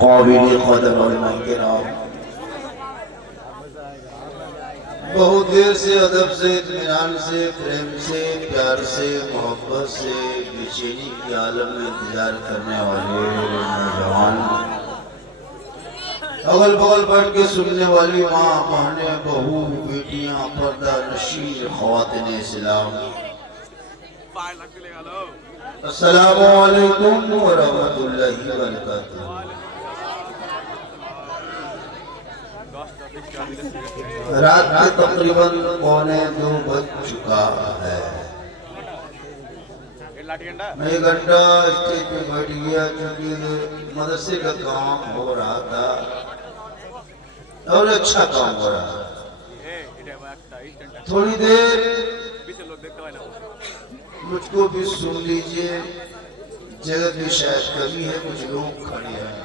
काबिल कदर और महतराम, बहुत देर से अदब से इत्मीनान से प्रेम से प्यार से मोहब्बत से बेचैनी के आलम में इंतजार करने वाले नौजवान, अगल बगल बैठ के सुनने वाली माँ बहनें बहू बेटियां पर्दा नशीर ख्वातीन इस्लाम, अस्सलामु अलैकुम व रहमतुल्लाहि व बरकातुहू। रात के तकरीबन 1:45 बज चुका है। मैं 1 घंटा स्टेज पे बैठ गया क्योंकि मदरसे का काम हो रहा था और अच्छा काम हो रहा था। थोड़ी देर मुझको भी सुन लीजिए, जगह की शायद कमी है, कुछ लोग खड़े हैं।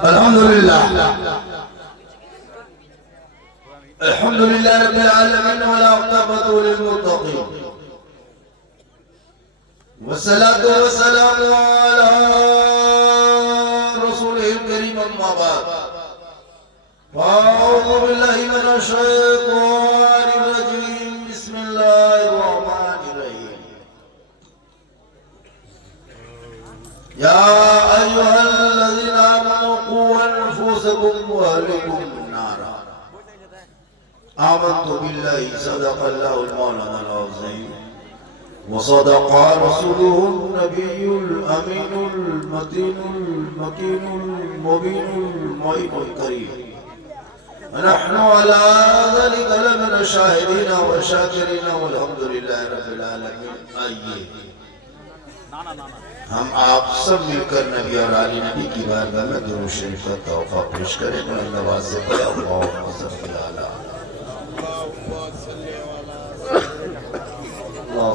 अल्हम्दुलिल्लाह अल्हम्दुलिल्लाह रब्बिल आलमीन व ला अक़बतु लिल मुत्तक़ीन वस्सलातु वस्सलामु अला रसूलिल करीम अम्मा बाद अऊज़ु बिल्लाहि मिनश शैतानिर रजीम बिस्मिल्लाहिर रहमानिर रहीम या अय्युहल्लज़ीना आमनू क़ू अनफुसकुम व अहलिकुम नारा आमन्तु बिल्लाहि सदक़ल्लाहुल मौलानाल अज़ीम व सदक़ रसूलुहुन नबियुल अमीनुल मतीनुल मकीनुल मुबीनुल मुइनुल करीम नहनु अला ज़ालिका लमिन शाहिदीन व शाकिरीन वल्हम्दुलिल्लाहि रब्बिल आलमीन। आइए हम आप सब मिलकर नबी और आली नबी की बारगाह में दुरूद शरीफ का तोहफा पेश करें। नवाज से पढ़े अल्लाहुम्मा सल्ली अला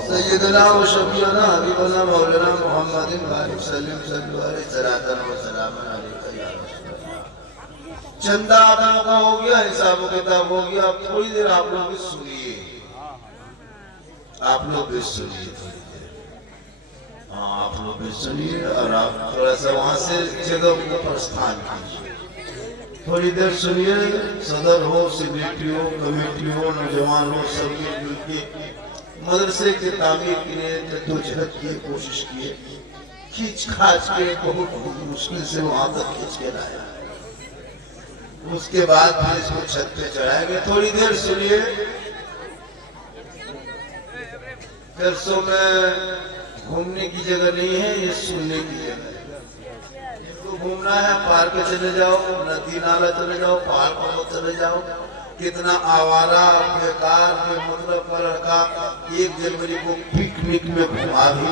सय्यदना व शफीअना हबीबना मौलाना मुहम्मदिन व आलिहि वसल्लम सल्लल्लाहु अलैहि सलातन व सलामन अलैका या रसूलल्लाह। चंदा आप लोगों का हो गया, हिसाब किताब हो गया। अब थोड़ी देर आप लोग भी सुनिए, आप लोग भी सुनिए थोड़ी देर। हाँ, आप लोग भी सुनिए और आप थोड़ा सा वहां से जगह को प्रस्थान कीजिए। थोड़ी देर सुनिए। सदर हो, सेक्रेटरी हो, कमेटी हो, नौजवान हो, सब मिलकर मदरसे के तामीर के लिए जद्दोजहद की कोशिश किए, खींच खाच के बहुत मुश्किल से वहां तक खींच के लाया। उसके बाद फिर इसको छत पे चढ़ाएंगे। थोड़ी देर सुनिए। दरसों में घूमने की जगह नहीं है, ये सुनने की जगह है। जिसको घूमना है पार्क चले जाओ, नदी नाला चले जाओ, पहाड़ पर्वत चले जाओ। कितना आवारा बेकार मतलब का लड़का 1 जनवरी को पिकनिक में घुमा भी,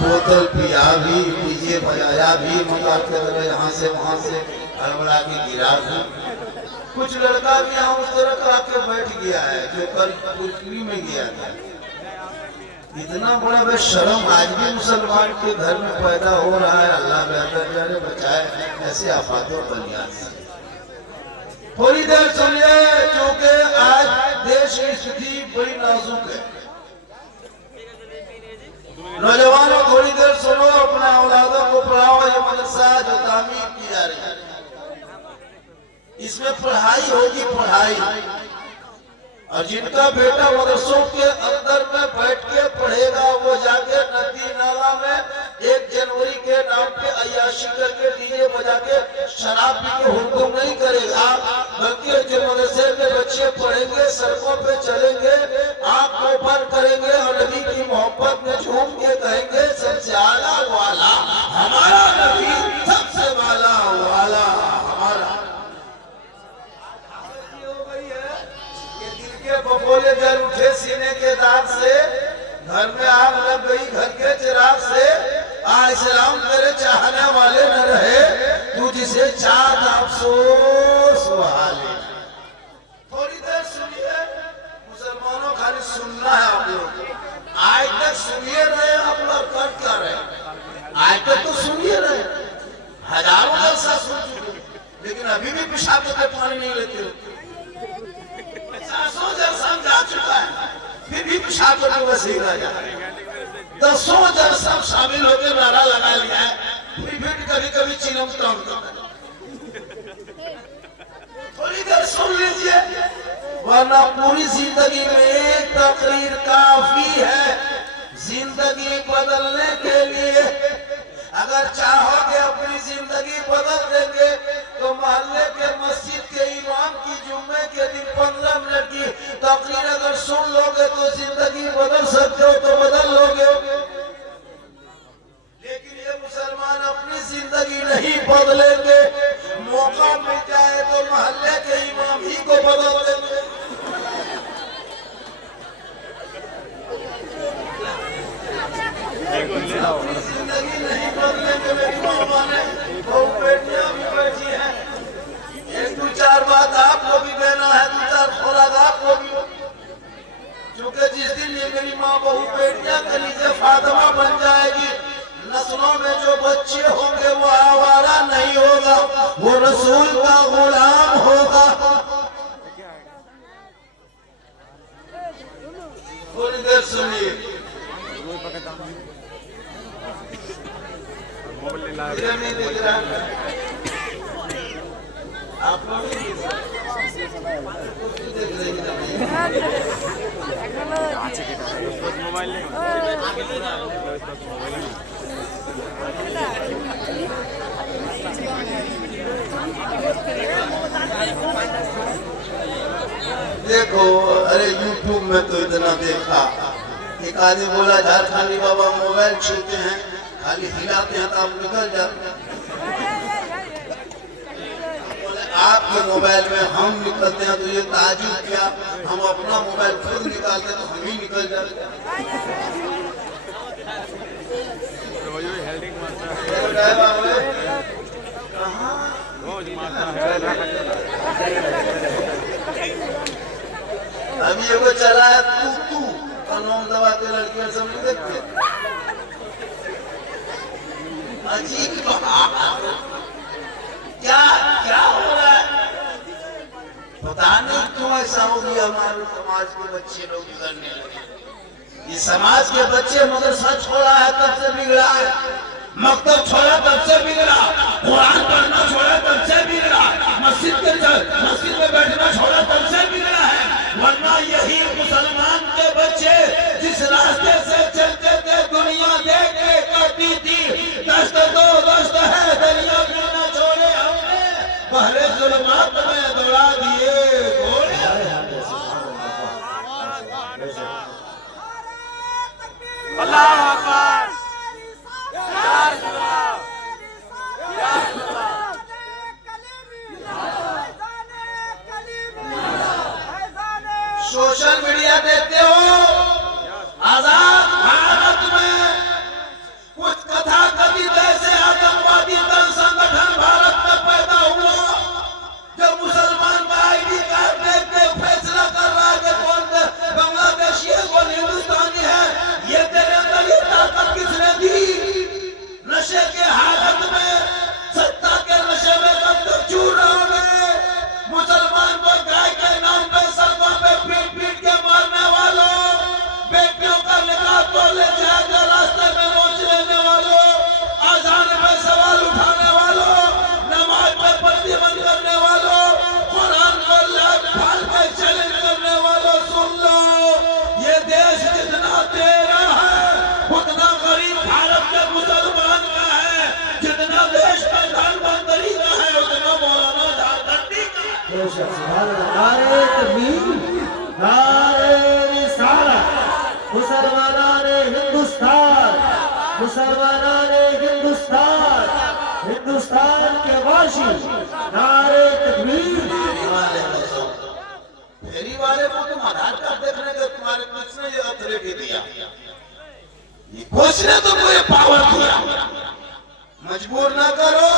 बोतल पिया भी, डीजे बजाया भी, मकान के तरह यहाँ से वहां से हड़बड़ा के गिरा भी। कुछ लड़का भी यहाँ उस तरह का आके बैठ गया है जो कल पुरकली में गया था। इतना बड़ा बेशर्म आज भी मुसलमान के घर में पैदा हो रहा है। अल्लाह बेहतर जाने बचाए ऐसे आफातों बलियात से। थोड़ी देर सुनिए क्योंकि आज देश की स्थिति बड़ी नाजुक है। नौजवानों थोड़ी देर सुनो, अपने औलादों को पढ़ाओ। ये मदरसा जो तामीर की जा रही है इसमें पढ़ाई होगी, पढ़ाई। और जिनका बेटा मदरसों के अंदर में बैठ के पढ़ेगा वो जाके नदी नाला में 1 जनवरी के नाम पे अय्याशी करके डीजे बजा के शराब पी के हुक्म नहीं करेगा, बल्कि जो मदरसे में बच्चे पढ़ेंगे, सड़कों पे चलेंगे, आंख को बंद करेंगे और नबी की मोहब्बत में झूम के कहेंगे सबसे आला वाला हमारा नबी, सबसे वाला वाला हमारा। बपोले जल उठे सीने के दाग से, घर में आग लग गई घर के चिराग से। सलाम तेरे चाहने वाले न रहे, तू जिसे चाहता अफसोस हाले। थोड़ी देर सुनिए। मुसलमानों खाली सुनना है आप लोग। आज तक सुनिए रहे आप लोग, कर क्या रहे? आज तक तो सुनिए रहे, हजारों जलसा सुन चुके, लेकिन अभी भी पेशाब के पानी नहीं लेते हो। जा चुका है, फिर भी पेशाब करके वसीला जा। 10 जन सब शामिल होकर नारा लगा लिया है, फिर कभी कभी चिरमता होता है। थोड़ी देर सुन लीजिए, वरना पूरी जिंदगी में एक तकरीर काफी है जिंदगी बदलने के लिए। अगर चाहोगे अपनी जिंदगी बदल देंगे तो मोहल्ले के मस्जिद के इमाम की जुम्मे के दिन 15 मिनट की तकरीर अगर सुन लोगे तो जिंदगी बदल सकते हो, तो बदल लोगे। लेकिन ये मुसलमान अपनी जिंदगी नहीं बदलेंगे, मौका मिल जाए तो मोहल्ले के इमाम ही को बदल देंगे। अपनी जिंदगी नहीं बदलेंगे। मेरी मामा ने बहु बेटियां भी बैठी हैं, 1-2-4 बात आपको भी कहना है, 2-4 खोराक आपको भी। क्योंकि जिस दिन ये मेरी माँ बहु बेटियां कलीजे फातिमा बन जाएगी, नस्लों में जो बच्चे होंगे वो आवारा नहीं होगा, वो रसूल का गुलाम होगा। थोड़ी देर सुनिए। नहीं दिख रहा आप लोग देख रहे देखो। अरे यूट्यूब में तो इतना देखा, एक आदमी बोला झारखंडी बाबा मोबाइल छूते हैं, खाली हिलाते हैं तो आप निकल जाते हैं। आपके मोबाइल में हम निकलते हैं तो ये ताजुब क्या, हम अपना मोबाइल खुद निकालते हैं तो हम ही निकल जाते हैं। अभी ये चला है तू कानून दबा के लड़कियां सब नहीं देखते। अजीब क्या क्या हो रहा है, पता नहीं क्यों ऐसा हो गया। हमारे समाज के बच्चे लोग गुजरने लगे। ये समाज के बच्चे मदरसा छोड़ा है तब से बिगड़ा है, मकतब छोड़ा तब से बिगड़ा, कुरान पढ़ना छोड़ा तब से बिगड़ा, मस्जिद में बैठना छोड़ा तब से बिगड़ा है। वरना यही मुसलमान के बच्चे जिस रास्ते से चलते थे दुनिया देख के करती थी, दस्त दो दस्त है दरिया में न छोड़े हमने, पहले जुल्मात में दौड़ा दिए घोड़े। अल्लाह अकबर। सोशल मीडिया देखते हो, आजाद भारत में कुछ कथा कथित ऐसे आतंकवादी दल संगठन भारत में पैदा हुआ, जब मुसलमान का आईडी कार्ड देख के फैसला कर रहा है कि कौन बांग्लादेशी है कौन हिंदुस्तानी है। ये तेरे अंदर ये ताकत किसने दी? नशे के हालत में, सत्ता के नशे में कब तक चूर रहोगे? मुसलमान को गाय के नाम पे सड़कों पे पीट के मारने वालों, बेटियों का निकाह तो ले जाकर रास्ते में नोच लेने वालों, आजान पे सवाल उठाने वालों, नमाज पे प्रतिबंध करने वालों, कुरान को फाड़ के चैलेंज करने वालों, सुन लो, ये देश जितना तेरा है उतना गरीब भारत के मुसलमान का है, जितना देश प्रधानमंत्री का है उतना मौलाना झारखंडी का। नारे तकबीर, नारे रिसालत, मुसलमानाने हिंदुस्तान, मुसलमानाने हिंदुस्तान, हिंदुस्तान के वासी, नारे तकबीर। फेरी वाले को तुम आधार कार्ड देखने के तुम्हारे किसने ये अथॉरिटी दिया? किसने तुमको ये पावर दिया? मजबूर ना करो।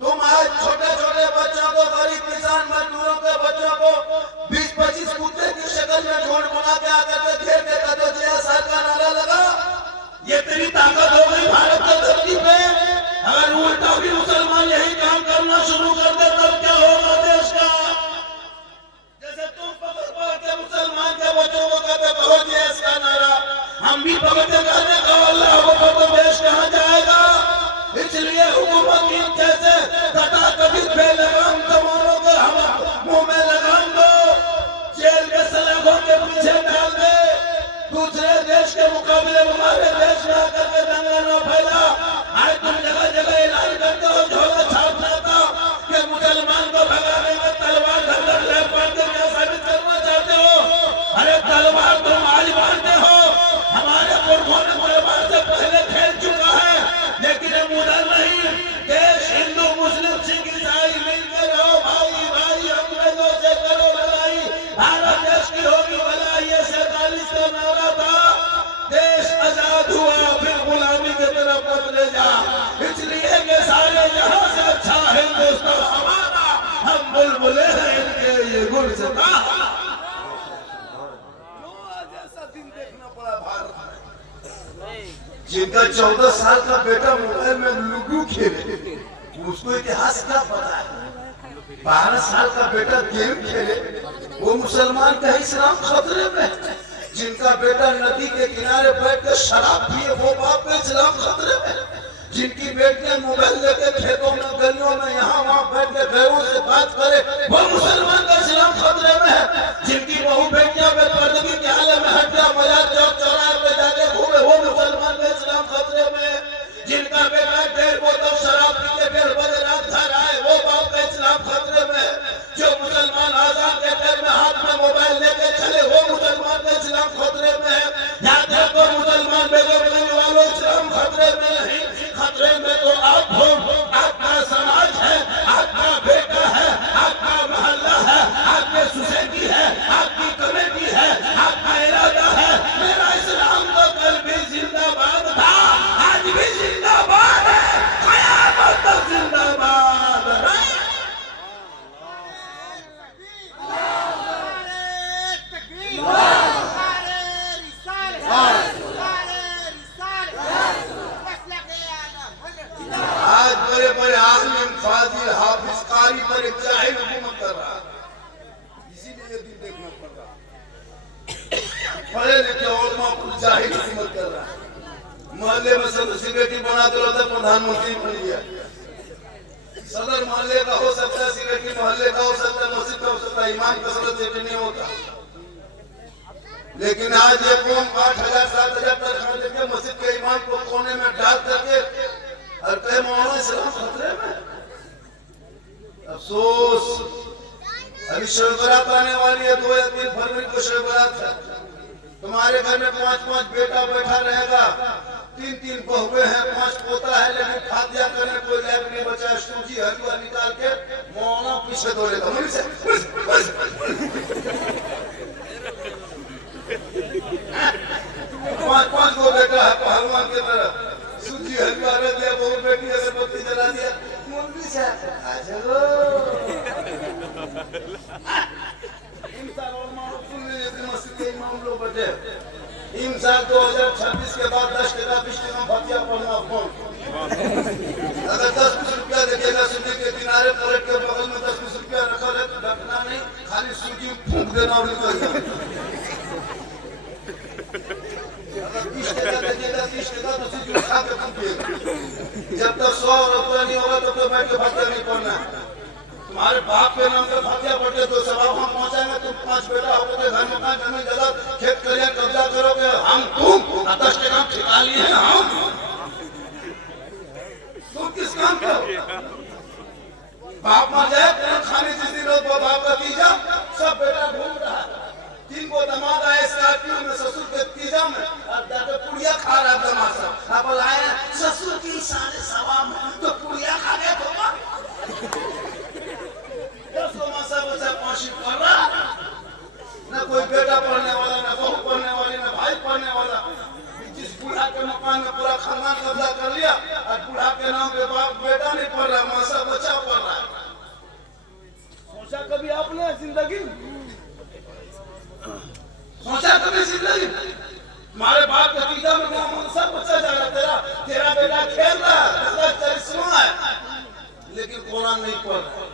तुम आज छोटे छोटे बच्चों को, गरीब किसान मजदूरों के बच्चों को 20-25 कुत्ते की शक्ल में झोंड बना के आकर के घेर देता तो जैसा का नारा लगा। ये तेरी ताकत हो गई भारत की धरती पे। अगर उल्टा भी मुसलमान यही काम करना शुरू कर दे तब क्या होगा देश का? जैसे तुम पकड़ के मुसलमान के बच्चों को कहते कहो जैसा नारा, हम भी भगते गाने का अल्लाह को तो देश कहाँ जाएगा। इसलिए हुकूमत की जैसे तथाकथित बेलगाम तमामों के हम मुंह में लगाम दो, जेल के सलाखों के पीछे डाल दे। दूसरे देश के मुकाबले हमारे देश में आकर के दंगा न फैला। आज तुम जगह जगह ऐलान करते हो, झोला छापना था कि मुसलमान को भगाने में तलवार धर ले पड़ते, क्या साबित करना चाहते हो? अरे तलवार तुम आज मारते हो, हमारे पुरखों ने तलवार से पहले खेल चुका है, लेकिन हम उधर नहीं। देश हिंदू मुस्लिम सिख ईसाई मिलकर रहो भाई भाई, अंग्रेजों से करो लड़ाई, भारत देश की होगी भलाई। ये 47 का नारा था। देश आजाद हुआ फिर गुलामी की तरफ मत ले जा, इसलिए के सारे जहां से अच्छा हिंदुस्तान हमारा, हम बुलबुले हैं इनके ये गुलसिता। जैसा दिन देखना पड़ा भारत में। जिनका 14 साल का बेटा मोबाइल में लूडो खेले, उसको इतिहास क्या पता है? 12 साल का बेटा गेम खेले, वो मुसलमान का इस्लाम खतरे में। जिनका बेटा नदी के किनारे बैठ कर शराब पिए, वो बाप का इस्लाम खतरे में। जिनकी बेटियां मोबाइल लेकर खेतों में गलियों में यहाँ वहाँ बैठ के घरों से बात करे, वो मुसलमान का इस्लाम खतरे में है। जिनकी बहू बेटियां बेपर्दगी के हाल में हटिया बाजार चौक चौराहे पे जाके घूमे, वो मुसलमान का इस्लाम खतरे में है। जिनका बेटा 1.5 बोतल शराब पी के 1.5 बजे रात घर आए, वो बाप का इस्लाम खतरे में है। जो मुसलमान आजाद के टाइम में हाथ में मोबाइल लेके चले, वो मुसलमान का इस्लाम खतरे में है। याद रखो, मुसलमान बेगम बनने वालों इस्लाम खतरे में नहीं, खतरे में तो आप हो, आपका समाज है, आपका बेटा है, आपका मोहल्ला है, आपकी सोसाइटी है, आपकी कमेटी है, आपका इरादा है। मेरा इस्लाम तो कल भी जिंदाबाद था, आज भी जिंदाबाद है, कयामत तक जिंदाबाद है। आज बड़े बड़े आलिम फाजिल हाफिज कारी पर एक जाहिल हुकूमत कर रहा है, इसीलिए ये दिन देखना पड़ रहा है। पढ़े लिखे उलमा पर जाहिल हुकूमत कर रहा है। मोहल्ले में सेक्रेटरी बना दो तो प्रधानमंत्री बन गया। सदर मोहल्ले का हो सकता है, सेक्रेटरी मोहल्ले का हो सकता है, मस्जिद का हो सकता है, ईमान कसरत से नहीं होता। लेकिन आज ये कौम 8,000 7,000 तनख्वाह देके मस्जिद के ईमान को कोने में डाल करके और कहे मौलाना इस्लाम खतरे में। अफसोस, अभी शब बरात आने वाली है, 2 या 3 फरवरी को शब बरात है। तुम्हारे घर में 5-5 बेटा बैठा रहेगा, 3-3 बहुएं हैं, 5 पोता है, लेकिन फातिया करने कोई लायक नहीं बचा। सूजी हलवा निकाल के मौलाना पीछे दौड़ेगा, 5-5 को बेटा है पहलवान की तरह। सूजी हलवा रख दिया, बहु बेटी अगरबत्ती जला दिया, मौलवी साहब आ चलो। इंसान 2026 के बाद 10 टका 20 टका फतिया पढ़ना फोन। अगर 10-20 रुपया देखेगा सूजी के किनारे पलट के बगल में 10-20 रुपया रखा है तो ढकना नहीं, खाली सूजी फूंक देना और निकल जाना। 20 टका देखेगा 30 टका तो सूजी उठा के फूंकेगा। जब तक 100 रुपया नहीं होगा तब तक बैठ के फतिया नहीं पढ़ना है। तुम्हारे बाप के नाम पे फतिया पढ़ते तो सवाब हम पहुंचाएंगे। तुम 5 बेटा होकर घर मकान जमीन जगह खेत खलियान कब्जा करोगे, हम तुम 10 टका ठिका लिए हैं हम। तुम किस काम पे हो? बाप मर जाए खाने जिस दिन बाप का तीजा सब बेटा घूम रहा है। 3 को दामाद आए स्कॉर्पियो में, ससुर के तीजा में, अब जाके पुड़िया खा रहा दामाद सब। अब आए ससुर की सारे सवा में तो पुड़िया खा गए तो बच्चा पांची पढ़ रहा, न कोई बेटा पढ़ने वाला, न बहू पढ़ने वाली, न भाई पढ़ने वाला। जिस बूढ़ा के मकान में पूरा खानदान कब्जा कर लिया, और बूढ़ा के नाम पे बाप बेटा नहीं पढ़ रहा, मासा बच्चा पढ़ रहा है। सोचा कभी आपने जिंदगी, सोचा कभी जिंदगी हमारे बाप के तीजा में मासा बच्चा जा रहा, तेरा बेटा खेल रहा है, चरिस्मा है, लेकिन कुरान नहीं पढ़ रहा।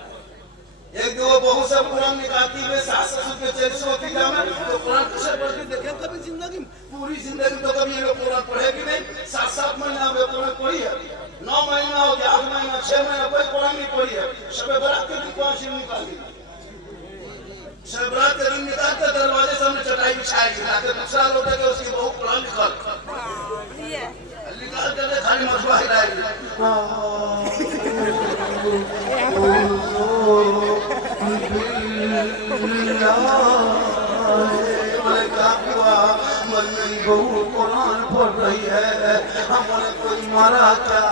एक दो बहू से कुरान निकालती है, सास ससुर के 400 तीजा में, तो कुरान कैसे पढ़ती देखे कभी जिंदगी में? पूरी जिंदगी तो कभी ये लोग कुरान पढ़ेगी नहीं। 7-7 महीना हो गए कुरान पढ़ी है, 9 महीना हो गया, 8 महीना, 6 महीना कोई कुरान नहीं पढ़ी है। शब बरात के दिन कुरान शरीफ निकाली, शब बरात के दिन निकाल के दरवाजे सामने चटाई बिछाएगी, ताकि दूसरा लोग देखे उसकी बहू कुरान निकाल के खाली मजबा हिलाएगी। बहू कुरान पढ़ रही है, हमने कोई मारा क्या?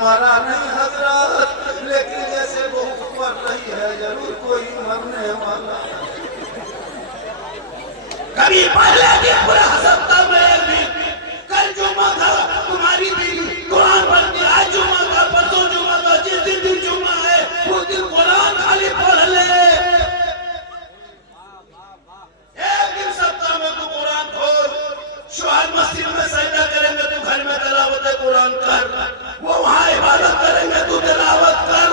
मारा नहीं हजरत, लेकिन जैसे बहू पढ़ रही है जरूर कोई मरने वाला। कभी पहले भी पूरा हसता मैं भी, कल जुमा था तुम्हारी बीवी कुरान पढ़ती, आज जुमा का, परसों जुमा का, जिस दिन जुमा है उस दिन कुरान खाली पढ़ ले। एक दिन सप्ताह में तू कुरान खोल, शुआब मस्जिद में सजदा करेंगे तू घर में तिलावत कुरान कर, वो वहाँ इबादत करेंगे तू तिलावत कर।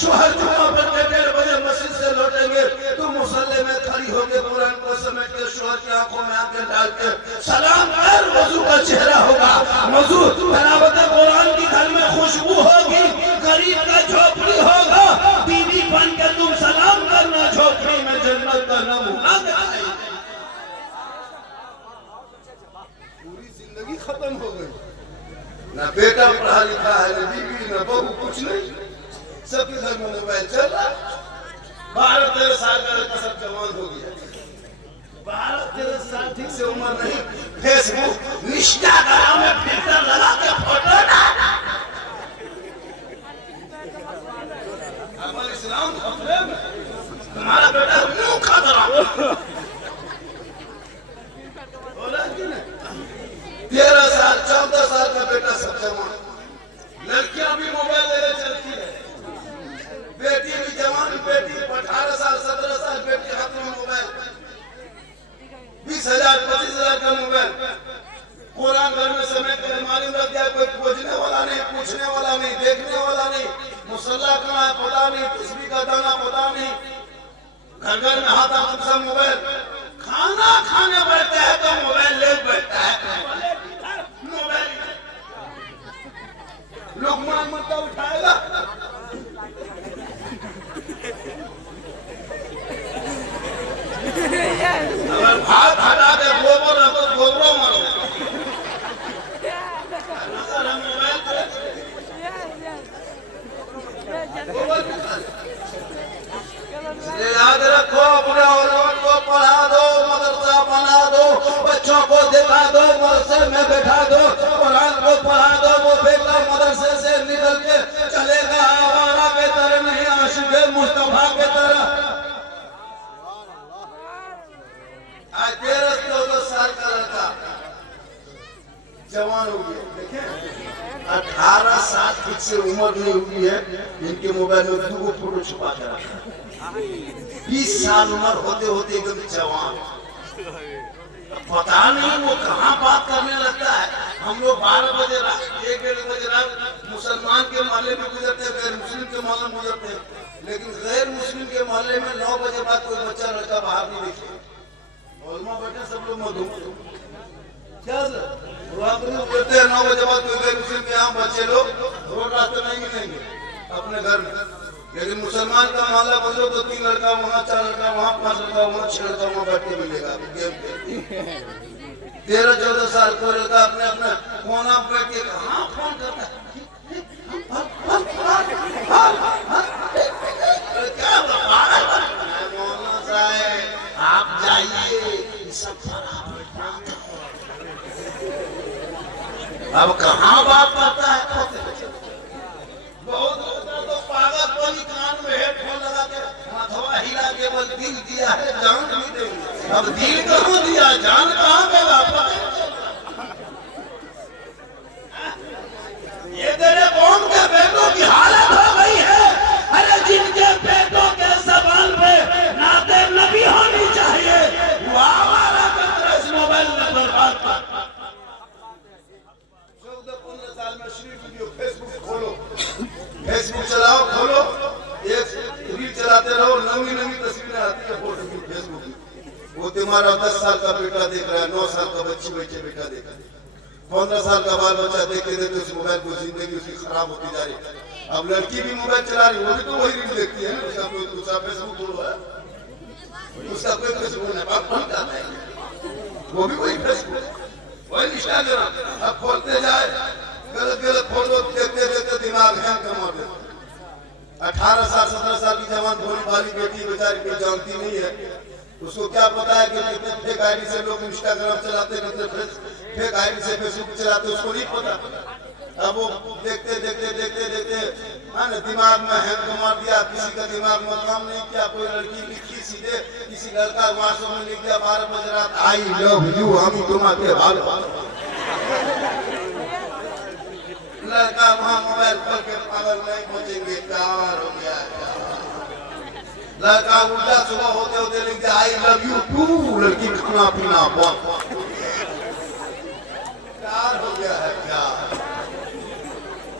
शुहर जुमा पर 1:30 बजे मस्जिद से लौटेंगे तू मुसल्ले में खड़ी होकर कुरान को समेट के शुहर की आंखों में आंखें डाल के सलाम कर। वजू का चेहरा होगा, वजू तिलावत कुरान की घर में खुशबू होगी, गरीब का झोपड़ी होगा, बीवी बन के तुम सलाम करना, झोपड़ी में जन्नत का नमूना दिखाएगी। पूरी जिंदगी खत्म हो गई, ना बेटा पढ़ा लिखा है, ना बीवी, ना बहू, कुछ नहीं, सबके घर में मोबाइल चल रहा। 12-13 साल का लड़का सब जवान हो गया, 12-13 साल ठीक से उम्र नहीं, फेसबुक इंस्टाग्राम में फिल्टर लगा के फोटो डाला। हमारे इस्लाम खतरे में, तुम्हारा बेटा मुंह खतरा बोला कि नहीं? 13 साल 14 साल का बेटा सब जवान, लड़कियां भी मोबाइल लेकर चलती है, बेटी भी जवान, बेटी 18 साल 17 साल बेटी हाथ में मोबाइल, 20,000 25,000 का मोबाइल, कुरान घर में समेट कर अलमारी में रख दिया, कोई खोजने वाला नहीं, पूछने वाला नहीं, देखने वाला नहीं, मुसल्ला कहाँ है पता नहीं, तस्बीह का दाना पता नहीं, घर घर में हाथ हाथ सब मोबाइल, खाना खाने बैठता है तो मोबाइल ले बैठता है, मोबाइल लुकमा मत उठाएगा। अगर भात हटा के गोबर है तो गोबरों मारो, याद रखो, अपने औलाद को पढ़ा दो, मदरसा बना दो, बच्चों को दिखा दो, मदरसे में बैठा दो, कुरान को पढ़ा दो, वो बेटा मदरसे से निकल के चलेगा आवारा के तरह नहीं, आशिक़े मुस्तफा के तरह। आज 13-14 साल का लड़का जवान हो गया, देखें 18 साल ठीक से उम्र नहीं हुई है, इनके मोबाइल में 2 फोटो छुपा कर रखा। 20 साल उम्र होते होते एकदम जवान, पता नहीं वो कहाँ बात करने लगता है। हम लोग 12 बजे रात 1-1:30 बजे रात मुसलमान के मोहल्ले में गुजरते हैं, गैर मुस्लिम के मोहल्ले में गुजरते हैं, लेकिन गैर मुस्लिम के मोहल्ले में 9 बजे बाद कोई बच्चा लड़का बाहर नहीं दिखे, मोहल्ला बैठे सब लोग मधु क्या बोलते हैं 9 बजे बाद कोई गैर मुस्लिम के यहाँ बच्चे लोग रोड रास्ते नहीं मिलेंगे अपने घर में, लेकिन मुसलमान का मोहल्ला बोलो तो 3 लड़का वहाँ, 4 लड़का वहाँ, 5 लड़का वहाँ, 6 लड़का वहाँ बैठ के मिलेगा गेम पे। 13-14 साल का लड़का अपने अपने कोना बैठ के कहाँ फोन करता है, क्या मौलाना साहब आप जाइए, सब खराब बात है। अब कहाँ बात करता है, बहुत तो पागलपनी, कान में हेडफोन लगा के माथवा हिला के बोल दिल दिया है जान नहीं देंगे, अब दिल कहाँ दिया जान कहाँ पे वापस। ये तेरे कौम के बेटों की हालत हो गई है, अरे जिनके बेटों के सवाल पे नाते नबी होनी चाहिए, वो हमारा इस मोबाइल में बर्बाद कर। 14-15 साल में श्री वीडियो फेसबुक खोलो, फेसबुक चलाओ, खोलो, एक रील चलाते रहो, नवी नवी तस्वीरें आती है फोटो की फेसबुक में, वो दिमाग तुम्हारा 10 साल का बेटा देख रहा है, 9 साल का बच्ची बेटे बेटा देख रहा है, 15 साल का बाल बच्चा देखते देखते उस मोबाइल को जिंदगी उसकी खराब होती जा रही है। अब लड़की भी मोबाइल चला रही है, वो भी तो वही रील देखती है ना, उसका कोई दूसरा फेसबुक खोलो है, उसका कोई फेसबुक नहीं, बाप कौन जाता है, वो भी वही फेसबुक वही इंस्टाग्राम। अब खोलते जाए गलत गलत फोटो देखते देखते दिमाग हैंग कर मार देता। 18 साल 17 साल की जवान भोली वाली बेटी बेचारी कोई जानती नहीं है, उसको क्या पता है कि कितने फेक आईडी से लोग इंस्टाग्राम चलाते, कितने फेक आईडी से फेसबुक चलाते, उसको नहीं पता। अब वो देखते देखते देखते देखते है ना दिमाग में हैंग मार दिया, किसी का दिमाग में काम नहीं किया, कोई लड़की लिखी सीधे किसी लड़का व्हाट्सएप में लिख दिया 12 बजे रात आई लव यू हम तुम्हारे भाल लड़का वहां मोबाइल खोल के पागल नहीं पहुंचेंगे, प्यार हो गया। लड़का उल्टा सुबह होते होते लिख दिया आई लव यू टू, लड़की खाना पीना बहुत, प्यार हो गया है प्यार।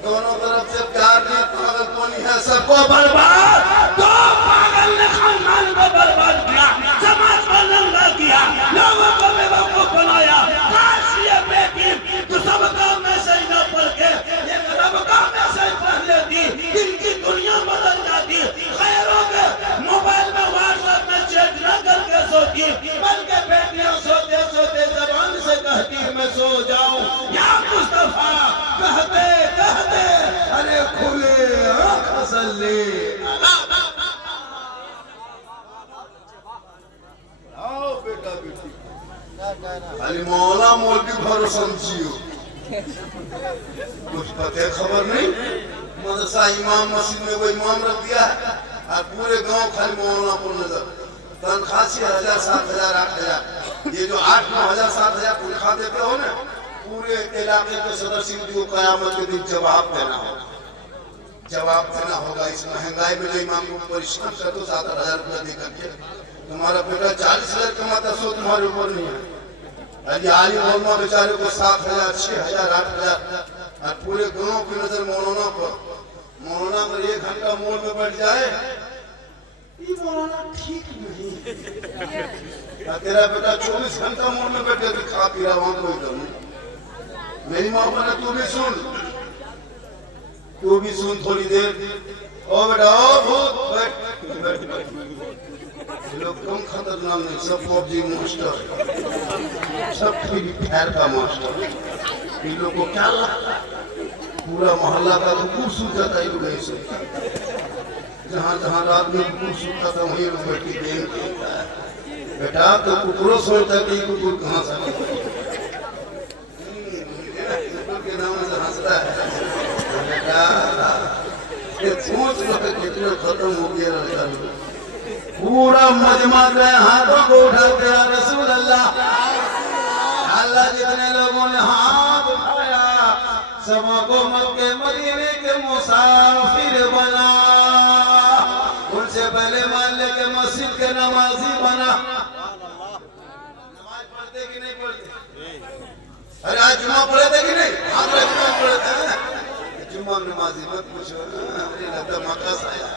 दोनों तरफ से प्यार नहीं, पागल कौन है, सबको बर्बाद। तो पागल ने खानदान को बर्बाद किया, समाज को नंगा किया, लोगों को बेवकूफ बनाया। काश ये बेटी तो सब काम में सही न पढ़ के ये रब का मैसेज पढ़ लेती, इनकी दुनिया बदल जाती। खैरों के मोबाइल में व्हाट्सएप में चैट न करके सोती, बल्कि बेटियां सोते सोते जबान से कहती मैं सो जाऊं या मुस्तफा कहते कहते अरे खुले आँख असले आओ बेटा बेटी अरे मौला मौलवी भरोसा जियो, कुछ पते खबर नहीं। मदरसा इमाम मस्जिद में वो इमाम रख दिया है और पूरे गांव खाली मौलाना पर नजर, तनख्वाह 6,000 7,000 8,000, ये जो 8-9 हजार 7,000 तनख्वाह देते हो ना, पूरे इलाके के सदस्य को कयामत के दिन जवाब देना होगा, जवाब देना होगा। इस महंगाई में इमाम को परिश्रम कर दो 7,000 रुपया दे करके, तुम्हारा बेटा 40,000 कमाता, सो तुम्हारे ऊपर नहीं है। अरे आली मोहम्मद बेचारे को 7,000 6,000 8,000 और पूरे गांव की नजर मौलाना पर, मौलाना पर 1 घंटा मोड़ में बैठ जाए, ये मौलाना ठीक नहीं। तेरा बेटा 24 घंटा मोड़ में बैठे तो खा पी रहा, वहां कोई कम नहीं। मेरी माँ बोले तू भी सुन थोड़ी देर, ओ बेटा ओ भूत बैठ, लोग कम खतरनाक नहीं, सब फौजी मास्टर, सब फ्री फायर का मास्टर। इन लोग को क्या लगता पूरा मोहल्ला का कुकुर सूख जाता है, नहीं सुनता, जहाँ जहाँ रात में कुकुर सूखता था वहीं लोग बैठ के गेम खेलता है। बेटा तो कुकुरों सोचता है कि कुकुर कहाँ से के नाम से हंसता है, ये सोच लो कि कितना खत्म हो गया लड़का। पूरा मजमा गए हाथों को उठा दिया रसूल अल्लाह, अल्लाह जितने लोगों ने हाथ उठाया सबको मक्के मदीने के मुसाफिर बना, उनसे पहले मान ले के मस्जिद के नमाजी बना। नमाज पढ़ते कि नहीं पढ़ते? अरे आज जुम्मा पढ़े थे कि नहीं? आज जुम्मा पढ़े थे, जुम्मा नमाजी मत पूछो, अरे लगता मक्का से आया।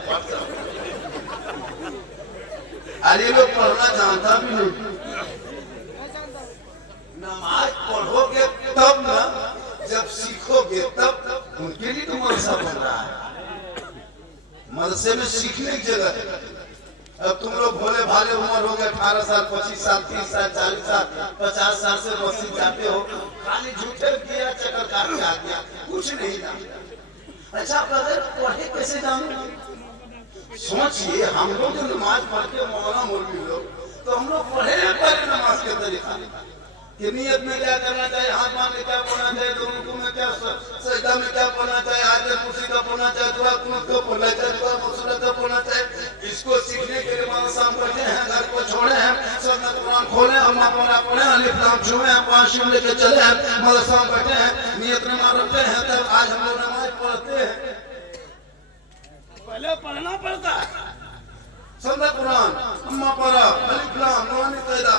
अरे लोग पढ़ना जानता भी नहीं, नमाज पढ़ोगे तब ना, जब सीखोगे तब, उनके लिए तो मदरसा बन रहा है, मदरसे में सीखने की जगह है। अब तुम लोग भोले भाले उम्र हो गए 18 साल 25 साल 30 साल 40 साल 50 साल से मस्जिद जाते हो, खाली झूठे किया चक्कर काट के आ गया, कुछ नहीं जानते। अच्छा ब्रदर पढ़े कैसे जानोगे? सोचिए हम लोग जो नमाज पढ़ते मौलाना मौलवी लोग, तो हम लोग पढ़े पहले नमाज के तरीका कि नियत में क्या करना चाहिए, हाथ बांध के क्या बोलना चाहिए, रुकू में क्या, सजदा में क्या बोलना चाहिए, आयत कुर्सी का बोलना चाहिए, दुआ कुनूत का बोलना चाहिए, दुआ मसूरत का बोलना चाहिए। इसको सीखने के लिए मानो शाम पढ़ते हैं, घर को छोड़े हैं, सब में कुरान खोले, अम्मा पौना पढ़े, अलिफ लाम छुए हैं, 5 शिव लेके चले हैं, मदरसा में बैठे हैं, नियत नमाज रखते हैं, तब आज हम लोग नमाज पढ़ते हैं। पहले पढ़ना पड़ता है, समझा कुरान, अम्मा पढ़ा, अलिफ लाम नवानी पैदा,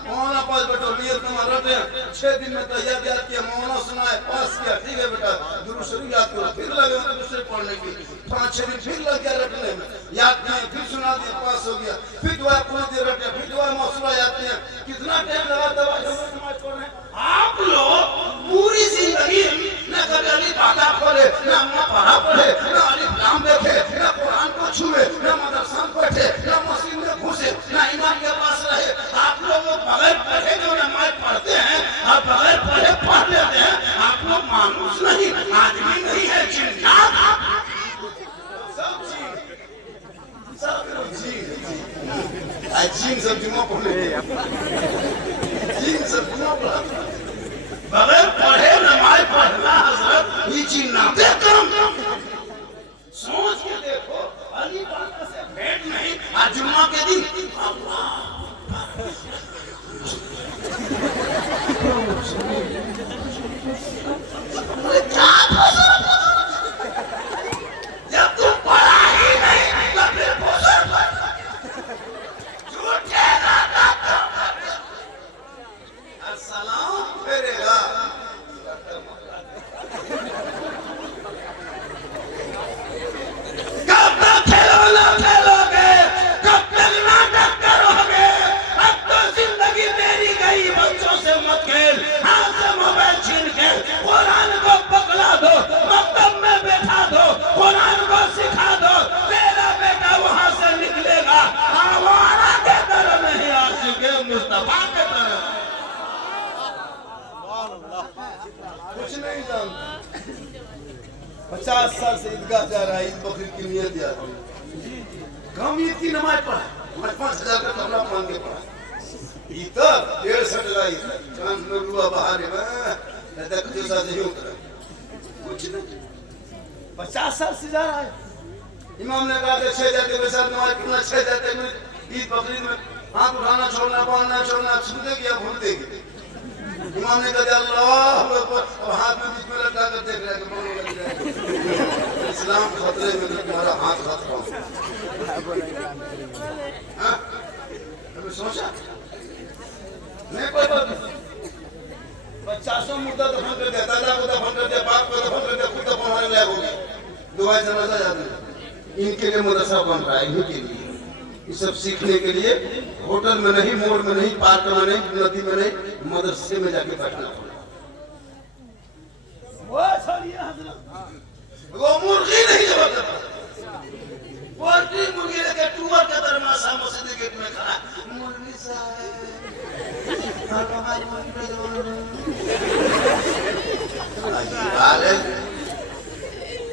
मौलाना पास बैठो, नियत नमाज रटे, 6 दिन में तैयार किया, मौलाना सुनाए, पास किया, ठीक है बेटा, दुरूद शरीफ याद करो, फिर लगे दूसरे पढ़ने की, 5-6 दिन फिर लग गया रटने में, याद किए, फिर सुना दिया, पास हो गया, फिर दुआ कुनूत रटे, फिर दुआ मौसूला याद किया, कितना टाइम लगा तब नमाज पढ़ने? आप लोग पूरी जिंदगी न कभी अली बाता पढ़े, न अम्मा पढ़ा पढ़े, न अलिफ लाम देखे, न कुरान को छुए, न मदरसा में बैठे, न मस्जिद में घुसे, न इमाम के पास रहे। आप लोग बगैर पढ़े जो नमाज पढ़ते हैं और बगैर पढ़े पढ़ लेते हैं। आप लोग मानुस नहीं, आदमी नहीं है, जिन्नात। जीन सब जुमा पढ़े, जीन सब जुमा पढ़ा, बगैर पढ़े नमाज पढ़ना हजरत ये जिन्नाते कर्म। सोच के देखो, अली बाबा से भेंट नहीं, आज जुम्मा के दिन अल्लाह जब तुम पढ़ा ही नहीं तो फिर सलाम फेरेगा। कब तक खिलौना खेलोगे, कब तक नाटक करोगे? अब तो जिंदगी तेरी गई, बच्चों से मत खेल, हाथ से मोबाइल छीन के कुरान को पकड़ा दो, मकतब में बैठा दो, कुरान को सिखा दो। तेरा बेटा वहां से निकलेगा आवारा के तरह नहीं, आशिक़े मुस्तफा के तरह। कुछ नहीं जानता, 50 साल से ईदगाह जा रहा है, ईद बकरी की नियत जा रही है। कम ईद की नमाज पढ़ा, 5,000 का कमरा मान के पढ़ा। ईद 150 लाई चांद में रुआ बाहर है, तक जो साथ ही उतरा कुछ नहीं। 50 साल से जा रहा है। इमाम ने कहा 6 जाते मेरे साथ नमाज पढ़ना, 6 जाते में ईद बकरी में हाथ उठाना छोड़ना, बांधना छोड़ना, सुनते कि भूल देगी। इमाम ने कहा अल्लाह अकबर, और हाथ में बीच में लगा कर देख रहा है कि बोलो लग जाएगा। इस्लाम खतरे में, तुम्हारा हाथ खतरा हो। हाँ, कभी सोचा नहीं? पता 50 मुद्दा दफन कर दिया, दादा को दफन कर दिया, बाप को दफन कर दिया, खुद दफन होने लायक हो गया। दुआएं समझा जाती है। इनके लिए मदरसा बन रहा है, इन्हीं के लिए, ये सब सीखने के लिए। होटल में नहीं, मोड़ में नहीं, पार्क में नहीं, नदी में नहीं, मदरसे में जाके बैठना पड़ा। वो मुर्गी नहीं जब पोल्ट्री मुर्गी लेके टूअर के दरमासा मस्जिद गेट में खड़ा, मुर्गी साहब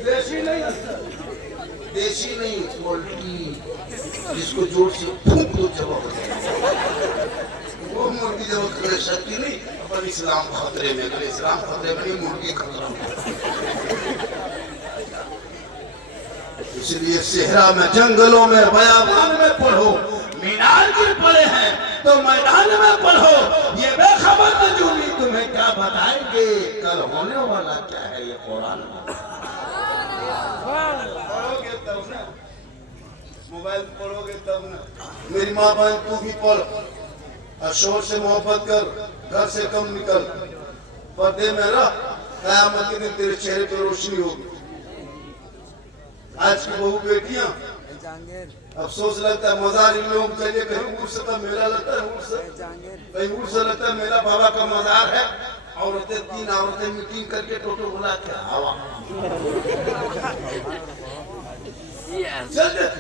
देशी नहीं, देशी नहीं, पोल्ट्री जिसको जोर से फूंक दो जवाब हो जाए। वो मुर्गी जवाब करने शक्ति नहीं। अपन इस्लाम खतरे में, अगर इस्लाम खतरे में नहीं, मुर्गी खतरा में। इसलिए सेहरा में, जंगलों में, बयाबान में पढ़ो। मीनार गिर पड़े हैं तो मैदान में पढ़ो। ये बेखबर नजूमी तुम्हें क्या बताएंगे, कल होने वाला क्या है ये कुरान में। पढ़ोगे तब ना, मोबाइल पढ़ोगे तब ना। मेरी माँ बहन तू भी पढ़, और शोर से मोहब्बत कर, घर से कम निकल, पर्दे में रह, क़यामत के दिन तेरे चेहरे पर रोशनी होगी। आज की बहू बेटियां, अफसोस लगता है मजार इन लोग चलिए, कहीं उर्स का मेला लगता है, उर्स कहीं उर्स लगता है, मेरा बाबा का मजार है। औरतें, 3 औरतें मीटिंग करके टोटो बुला के हवा चल देते,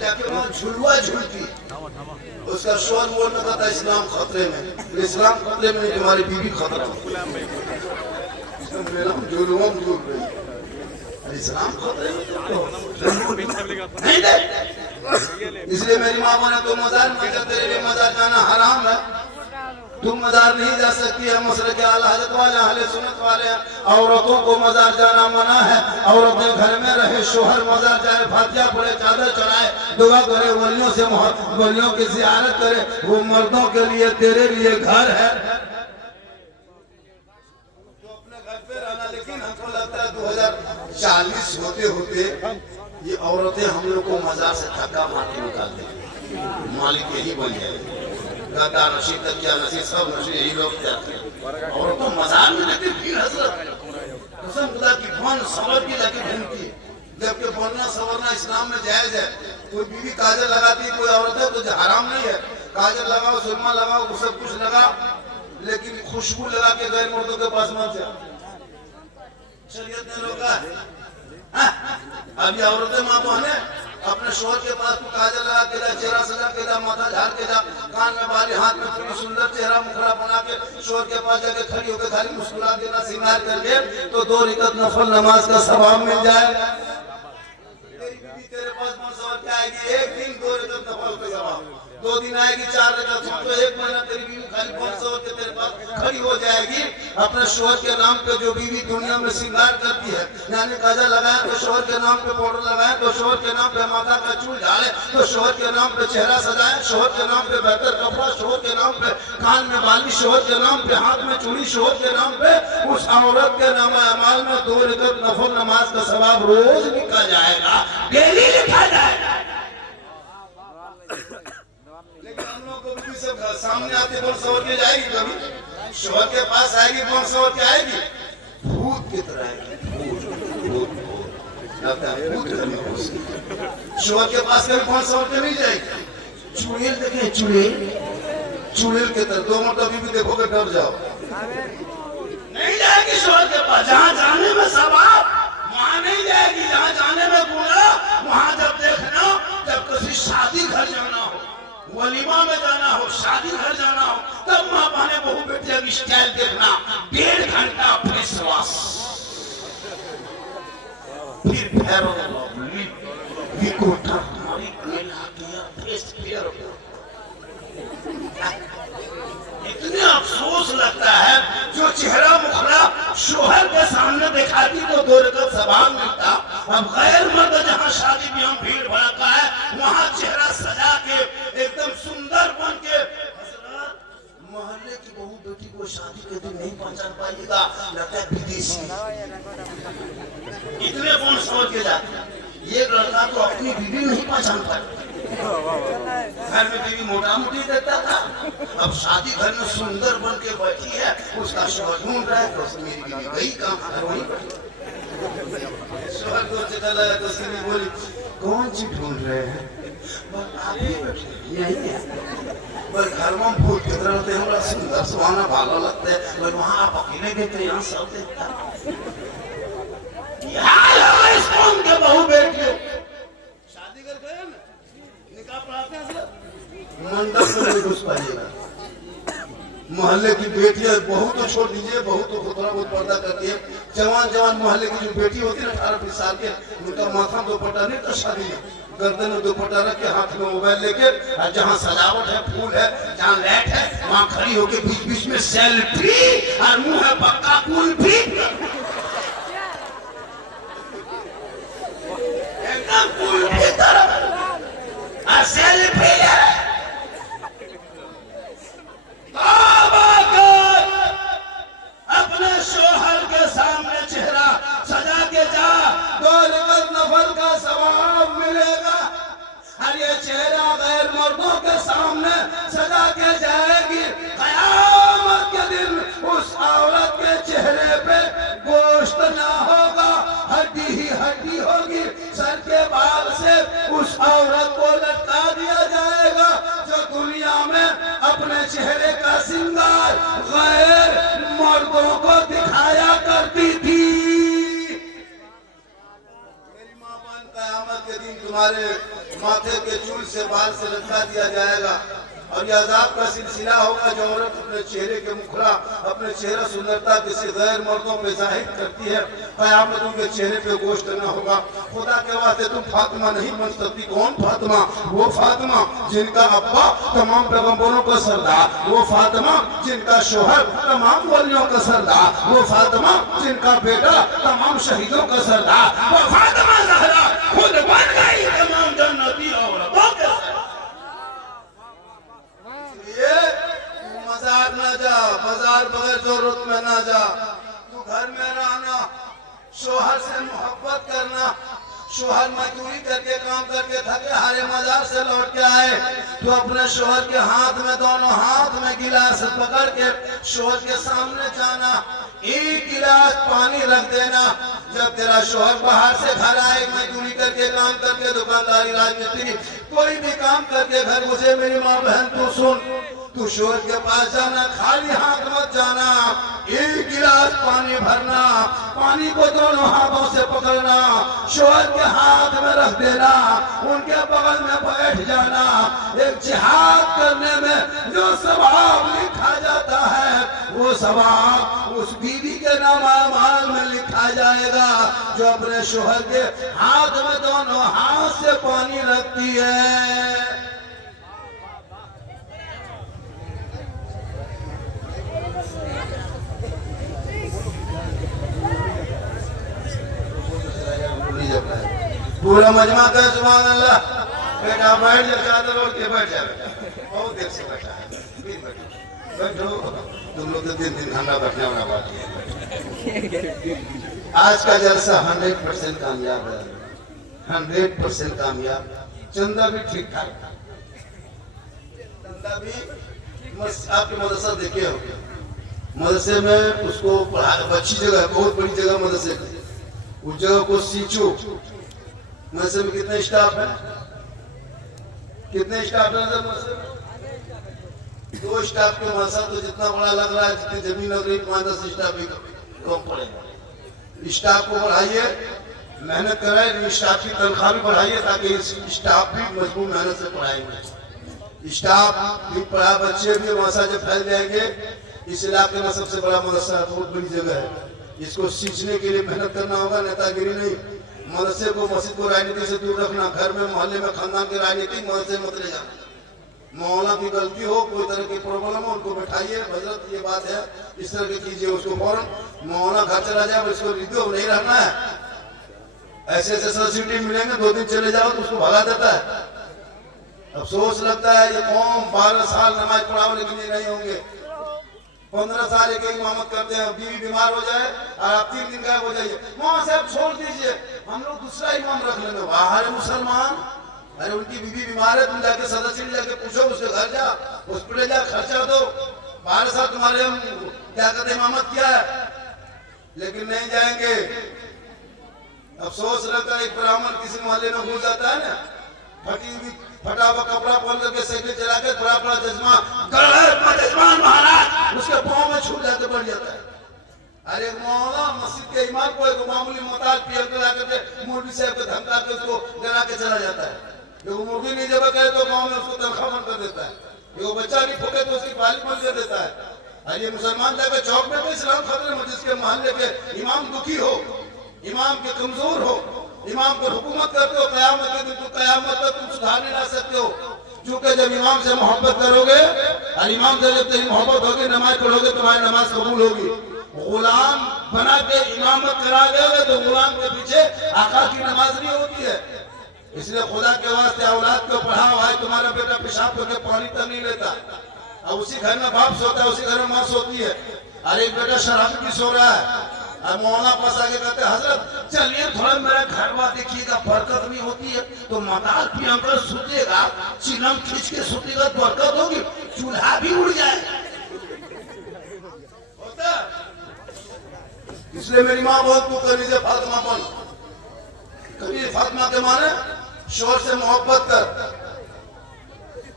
जाके वहाँ झुलवा झूलती, उसका शोर बोल में कहता इस्लाम खतरे में। इस्लाम खतरे में नहीं, तुम्हारी बीवी खतरा में। झुलवा झूल रही, इस्लाम खतरे में नहीं दे। इसलिए मेरी माँ बोले तो मजार में, तेरे लिए मजार जाना हराम है, तुम मजार नहीं जा सकती है। मसले के आला हजरत वाले, अहले सुन्नत वाले हैं, औरतों को मजार जाना मना है। औरतें घर में रहे, शोहर मजार जाए, फातिहा पढ़े, चादर चढ़ाए, दुआ करे, वलियों से वलियों की जियारत करे। वो मर्दों के लिए, तेरे लिए घर है तो अपने घर पे रहना। लेकिन हमको लगता है 2040 होते होते ये औरतें हम लोग को मजार से धक्का मार के निकाल देंगी। मालिक यही बन जाएगी, दादा नशीब तक क्या नसीब, सब नशीब यही लोग जाते हैं। और तो मजार में लेकिन भीड़ हजरत कसम खुदा की बन सवर की लगी घूमती है, जबकि बनना सवरना इस्लाम में जायज है। कोई बीवी काजल लगाती है, कोई औरत है तो हराम नहीं है। काजल लगाओ, सुरमा लगाओ, सब कुछ लगाओ, लेकिन खुशबू लगा के गैर मर्दों के पास मत जाओ। शरीयत ने रोका है। अभी औरतें माँ बहने अपने शोहर के पास तू काजल लगा के जा, चेहरा सजा के जा, माथा झाड़ के जा, कान में बाली, हाथ में पूरी सुंदर चेहरा मुखड़ा बना के शोहर के पास जाके खड़ी होकर खाली मुस्कुरा देना, श्रृंगार करके, तो 2 रकात नफल नमाज का सवाब मिल जाएगा। तेरी बीवी तेरे पास 500 क्या आएगी? एक दिन 2 रकात नफल का सवाब, 2 दिन आएगी 4 रकात, तो 1 महीना तेरी बीवी खाली 500 के तेरे पास खड़ी हो जाएगी। अपने शोहर के नाम पे जो बीवी दुनिया में श्रृंगार करती है, यानी काजल लगाए तो शोहर के नाम पे पाउडर लगाए, तो शोहर के नाम पे माथा का चूल डाले, तो शोहर के नाम पे चेहरा सजाए, शोहर के नाम पे बेहतर कपड़ा, शोहर के नाम पे कान में बाली, शोहर के नाम पे हाथ में चूड़ी, शोहर के नाम पे उस औरत के नाम अमाल में 2 रकात नफल नमाज का सवाब रोज लिखा जाएगा, डेली लिखा जाएगा। लेकिन हम लोग को भी सब सामने आते 500 के जाएगी, कभी शोहर के पास आएगी 500 के आएगी, भूत की तरह आएगी, भूत लगता है भूत घर में घुसी। शोहर के पास कभी 500 के नहीं जाएगी। चुड़ैल देखे, चुड़ैल के तरह 2 मरतबा भी देखोगे डर जाओ। नहीं जाएगी शोहर के पास, जहाँ जाने में सवाब वहाँ नहीं जाएगी, जहाँ जाने में गुनाह वहाँ जब देखना, जब किसी शादी घर जाना हो, वलीमा में जाना हो, शादी घर जाना हो, तब माँ बहने बहू बेटी अब स्टाइल देखना, 1.5 घंटा फेस वॉश, फिर फेरो विकोटा फेस फेयर। इतने अफसोस लगता है जो चेहरा मुखड़ा शोहर के सामने दिखाती तो 2 रकात सवाब मिलता। अब गैर मर्द जहाँ शादी ब्याह भीड़ भड़का है, वहाँ चेहरा सजा के एकदम सुंदर बन के, मोहल्ले की बहू बेटी को शादी के दिन नहीं पहचान पाएगा, लगता है विदेशी। इतने कौन सोच के जाते। ये लड़का तो अपनी बीवी नहीं पहचान पाया, घर में बीवी मोटा मोटी देखता था, अब शादी घर में सुंदर बन के बैठी है, उसका शोहर ढूंढ रहा है, तो मेरी बीवी गई कहाँ, वहीं बैठी। शोहर को चला लगा तो उसने बोली, कौन सी ढूंढ रहे हैं? यही है। पर घर में भूत की तरह होते हैं, बड़ा सुंदर सुहाना भालो लगते हैं, पर वहाँ आप अकेले गए थे, यहाँ सब देखता। इस कौम के बहू बेटी शादी कर गए ना, निकाह पढ़ाते हैं, मंडप में नहीं घुस पाइएगा। मोहल्ले की बेटियां, बहू तो छोड़ दीजिए, बहू तो थोड़ा बहुत पर्दा करती है, जवान मोहल्ले की जो बेटी होती है 18-20 साल के, उनका माथा दुपट्टा नहीं तो शादी में गर्दन में दुपट्टा रख के, हाथ में मोबाइल लेके, जहाँ सजावट है, फूल है, जहाँ लाइट है, वहाँ खड़ी होके बीच में सेल्फी, और मुंह है पक्का कुल्फी, एकदम कुल्फी तरह सेल्फी ले रहे। अपने शोहर के सामने चेहरा सजा के जा, 2 रकात नफल का सवाब मिलेगा। और ये चेहरा गैर मर्दों के सामने सजा के जाएगी, कयामत के दिन उस औरत के चेहरे पे गोश्त ना होगा, हड्डी ही हड्डी होगी, सर के बाल से उस औरत को लटका दिया जाएगा जो दुनिया में अपने चेहरे का श्रृंगार गैर मर्दों को दिखाया करती थी। मेरी माँ बहन, कयामत के दिन तुम्हारे माथे के चूल से बाल से लटका दिया जाएगा, और यह अजाब का सिलसिला होगा। जो औरत अपने चेहरे के मुखड़ा, अपने चेहरा सुंदरता किसी गैर मर्दों पे जाहिर करती है, कयामत उनके चेहरे पे गोश्त न होगा। खुदा के वास्ते तुम फातिमा नहीं बन सकती। कौन फातिमा? वो फातिमा जिनका अब्बा तमाम पैगंबरों का सरदार, वो फातिमा जिनका शोहर तमाम वलियों का सरदार, वो फातिमा जिनका बेटा तमाम शहीदों का सरदार, वो फातिमा ज़हरा खुद बन गई तमाम जन्नती औरतों के सरदार। मजार न जा, बाजार बगैर जरूरत में ना जा, तू घर में रहना, शोहर से मोहब्बत करना। शोहर मजदूरी करके काम करके थके हारे मजार से लौट के आए, तो अपने शोहर के हाथ में, दोनों हाथ में गिलास पकड़ के शोहर के सामने जाना, एक गिलास पानी रख देना। जब तेरा शोहर बाहर से घर आए, मजदूरी करके काम करके, दुकानदारी, राजमिस्त्री, कोई भी काम करके घर घुसे, मेरी माँ बहन तू सुन, तू शोहर के पास जाना, खाली हाथ मत जाना। एक गिलास पानी भरना, पानी को दोनों हाथों से पकड़ना, शोहर के हाथ में रख देना, उनके बगल में बैठ जाना। एक जिहाद करने में जो सवाब लिखा जाता है, वो सवाब उस बीवी के नाम अमाल में लिखा जाएगा जो अपने शोहर के हाथ में दोनों हाथ से पानी रखती है। पूरा मजमा का सुभान अल्लाह। बेटा बैठ जा, चादर ओढ़ के बैठ जा, बहुत देर से बैठा है, बैठो। तुम लोग तो दिन दिन ठंडा बैठने वाला बात है। आज का जलसा 100% कामयाब है, 100% कामयाब। चंदा भी ठीक ठाक, चंदा भी आपके मदरसा देखे हो, मदरसे में उसको पढ़ा, अच्छी जगह है, बहुत बड़ी जगह मदरसे, उस जगह को सींचो। मदरसे में कितने स्टाफ है, कितने स्टाफ है मदरसे में? 2 स्टाफ के मदरसा तो जितना बड़ा लग रहा है, जितनी जमीन लग रही, 5-10 स्टाफ भी कम पड़ेगा। स्टाफ को बढ़ाइए, मेहनत कराए, स्टाफ की तनख्वाह भी बढ़ाइए ताकि स्टाफ भी मजबूत मेहनत से पढ़ाएंगे। स्टाफ भी पढ़ा, बच्चे भी मदरसा जब फैल जाएंगे। इस इलाके में सबसे बड़ा मदरसा, बहुत बड़ी जगह है, इसको सींचने के लिए मेहनत करना होगा, नेतागिरी नहीं। मदरसे को, मस्जिद को राजनीति से दूर रखना, घर में मोहल्ले में खानदान की राजनीति मदरसे मत ले जाना। मौलाना की गलती हो, कोई तरह की प्रॉब्लम हो, उनको बैठाइए, हजरत ये बात है, इस तरह की कीजिए, उसको फौरन मौलाना घर चला जाए, इसको रिद्यो नहीं रहना है। ऐसे ऐसे सब्सिडी मिलेंगे, 2 दिन चले जाओ तो उसको भगा देता है। अफसोस लगता है ये कौम 12 साल नमाज पढ़ाओ लेकिन ये नहीं होंगे। 15 साल एक इमामत करते हैं, बीवी बीमार हो जाए और आप 3 दिन गायब हो जाइए, वहां से आप छोड़ दीजिए, हम लोग दूसरा इमाम रख लेंगे। बाहर मुसलमान, अरे उनकी बीवी बीमार है, तुम जाके सदस्य जाके पूछो, उसके घर जा, हॉस्पिटल जा, खर्चा दो। 12 साल तुम्हारे हम क्या कहते इमामत किया है, लेकिन नहीं जाएंगे। अफसोस लगता है, एक ब्राह्मण किसी मोहल्ले में घुस जाता है ना, फटा हुआ कपड़ा पहन करके साइकिल चला के, बड़ा बड़ा चश्मा, जजमान महाराज उसके पाँव में छू जाके बढ़ जाता है। अरे मौला मस्जिद के इमाम को एक मामूली मोहताज पियर के ला करके मौलवी साहब को धमका के उसको डरा के चला जाता है। जो मुर्गी नहीं जब करे तो गाँव में उसको तनख्वाह बंद कर देता है, जो बच्चा नहीं ठोके तो उसकी पाली बंद कर देता है। और ये मुसलमान जाकर चौक में तो इस्लाम खतरे में, जिसके मोहल्ले के इमाम दुखी हो, इमाम के कमजोर हो, इमाम पर हुकूमत करते हो, कयामत के दिन तो कयामत तक तुम सुधार नहीं ला सकते हो। क्योंकि जब इमाम से मोहब्बत करोगे और इमाम से जब तेरी मोहब्बत होगी, नमाज पढ़ोगे, तुम्हारी नमाज कबूल होगी। गुलाम बना के इमामत करा दोगे तो गुलाम के पीछे आका की नमाज नहीं होती है। इसलिए खुदा के वास्ते औलाद को पढ़ाओ। भाई तुम्हारा बेटा पेशाब करके पानी तक नहीं लेता, और उसी घर में बाप सोता है, उसी घर में माँ सोती है। अरे एक बेटा शराब भी सो रहा है, अब मौलाना पास आके कहते हैं, हजरत चलिए थोड़ा मेरा घरवा देखिएगा, बरकत नहीं होती है। तो मताल पियंकर सुतेगा, चिलम खींच के सुतेगा, बरकत होगी, चूल्हा भी उड़ जाए। इसलिए मेरी माँ बहुत को कनीज़े फातिमा बन, कनीज़े फातिमा के माने शोहर से मोहब्बत कर,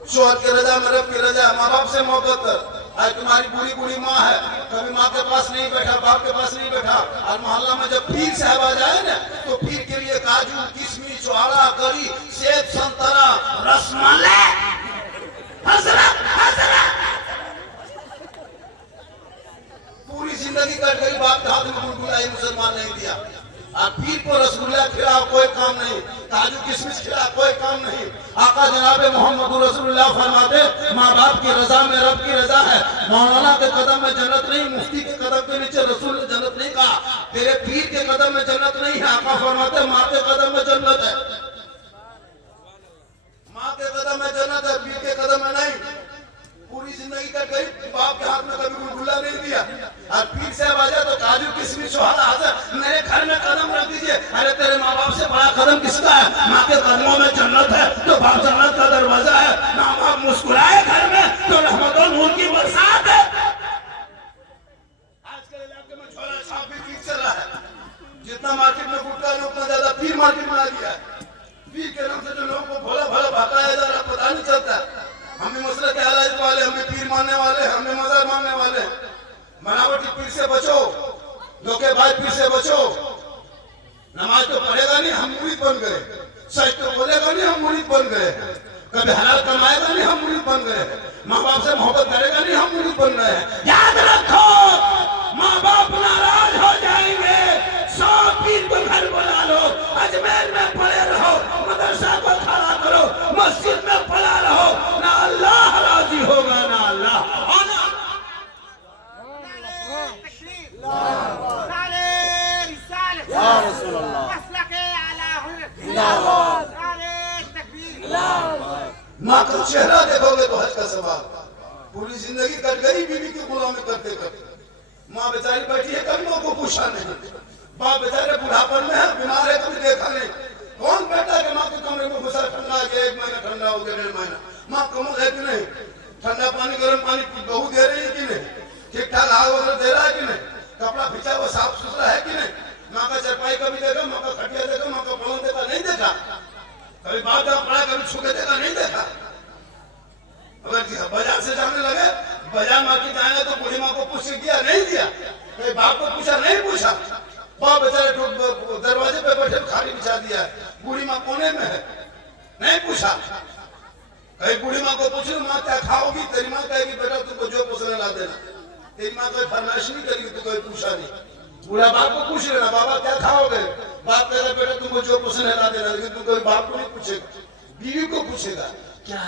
शोहर की रजा में रब की रजा, माँ बाप से मोहब्बत कर। आज तुम्हारी बूढ़ी बूढ़ी माँ है, कभी माँ के पास नहीं बैठा, बाप के पास नहीं बैठा, और मोहल्ला में जब पीर साहब आ जाए ना, तो पीर के लिए काजू, किशमिश, चौड़ा, करी, सेब, संतरा, रसमलाई, हजरत हजरत पूरी जिंदगी कट गई, बाप के हाथ में गुलगुलाई मुसलमान नहीं दिया। और पीर को रसगुल्ला खिलाओ कोई काम नहीं, काजू किशमिश खिलाओ कोई काम नहीं। आका जनाबे मोहम्मद रसूलुल्लाह फरमाते, माँ बाप की रजा में रब की रजा है। मौलाना के कदम में जन्नत नहीं, मुफ्ती के कदम के नीचे रसूल ने जन्नत नहीं कहा, तेरे पीर के कदम में जन्नत नहीं है। आका फरमाते माँ के कदम में जन्नत है, माँ के कदम में जन्नत है, पीर के कदम में नहीं। पूरी जिंदगी कट गई, बाप के हाथ में कभी गुलगुला नहीं दिया, और पीर से आवाजा तो काजू किशमिश मेरे घर में कदम रख दीजिए। अरे तेरे माँ बाप से बड़ा कदम किसका है? माँ के कदमों में जन्नत है, तो बाप जन्नत का दरवाजा है। माँ बाप मुस्कुराए घर में तो रहमत और नूर की बरसात है। आजकल इलाके में जितना मार्केट में गुटखा है उतना ज्यादा पीर मार्केट बना दिया है। पीर के नाम से जो लोगों को भोला भला भकाया जा रहा पता नहीं चलता। हमें मसले के हालात वाले, हमें पीर मानने वाले, हमें मजार मानने वाले। बनावटी पीर से बचो, धोखेबाज पीर से बचो। नमाज तो पढ़ेगा नहीं, हम मुरीद बन गए। सच तो बोलेगा नहीं, हम मुरीद बन गए। कभी हलाल कमाएगा नहीं, हम मुरीद बन गए। माँ बाप से मोहब्बत करेगा नहीं, हम मुरीद बन गए। याद रखो, माँ बाप नाराज हो जाएंगे। 100 पीर को घर बुला लो, अजमेर में पड़े रहो, मदरसा को खड़ा करो, मस्जिद में पड़ा रहो, ना अल्लाह राजी होगा ना अल्लाह। माँ का चेहरा देखोगे तो हज का सवाल। पूरी जिंदगी कट गई बीवी की गुलामी करते करते। माँ बेचारी बैठी है, कभी को पूछा नहीं। बाप बेचारे बुढ़ापन में है, बीमार है, कभी देखा नहीं। कौन बैठा है माँ के कमरे में घुसा? ठंडा आ गया, 1 महीना ठंडा हो गया, 1.5 महीना। माँ कमल है कि नहीं? ठंडा पानी गर्म पानी बहू दे रही है कि नहीं? ठीक ठाक आग वगैरह दे रहा है कि नहीं? कपड़ा खींचा हुआ साफ सुथरा है कि नहीं? माँ का चरपाई कभी देखा? माँ का खटिया देखा? माँ का पलंग देखा? नहीं देखा। कभी बाप जब पड़ा कभी छुके देखा? नहीं देखा। अगर बाजार से जाने लगे, बाजार मार्केट जाएंगे तो बूढ़ी माँ को पूछ दिया? नहीं दिया। कहीं बाप को पूछा? नहीं पूछा। बाप बेचारे दरवाजे पे बैठे खाली बिछा दिया, बूढ़ी माँ कोने में है, नहीं पूछा। कहीं बूढ़ी माँ को पूछ लो, माँ क्या खाओगी? तेरी माँ कहेगी बेटा तुमको जो पसंद ला देना। तेरी माँ कोई फरमाइश नहीं करेगी, तो कोई पूछा नहीं। बूढ़ा बाप को पूछ लेना, बाबा क्या खाओगे? बाप कहेगा बेटा तुमको जो पसंद है ला देना, लेकिन तुम कोई बाप को नहीं पूछेगा, बीवी को पूछेगा क्या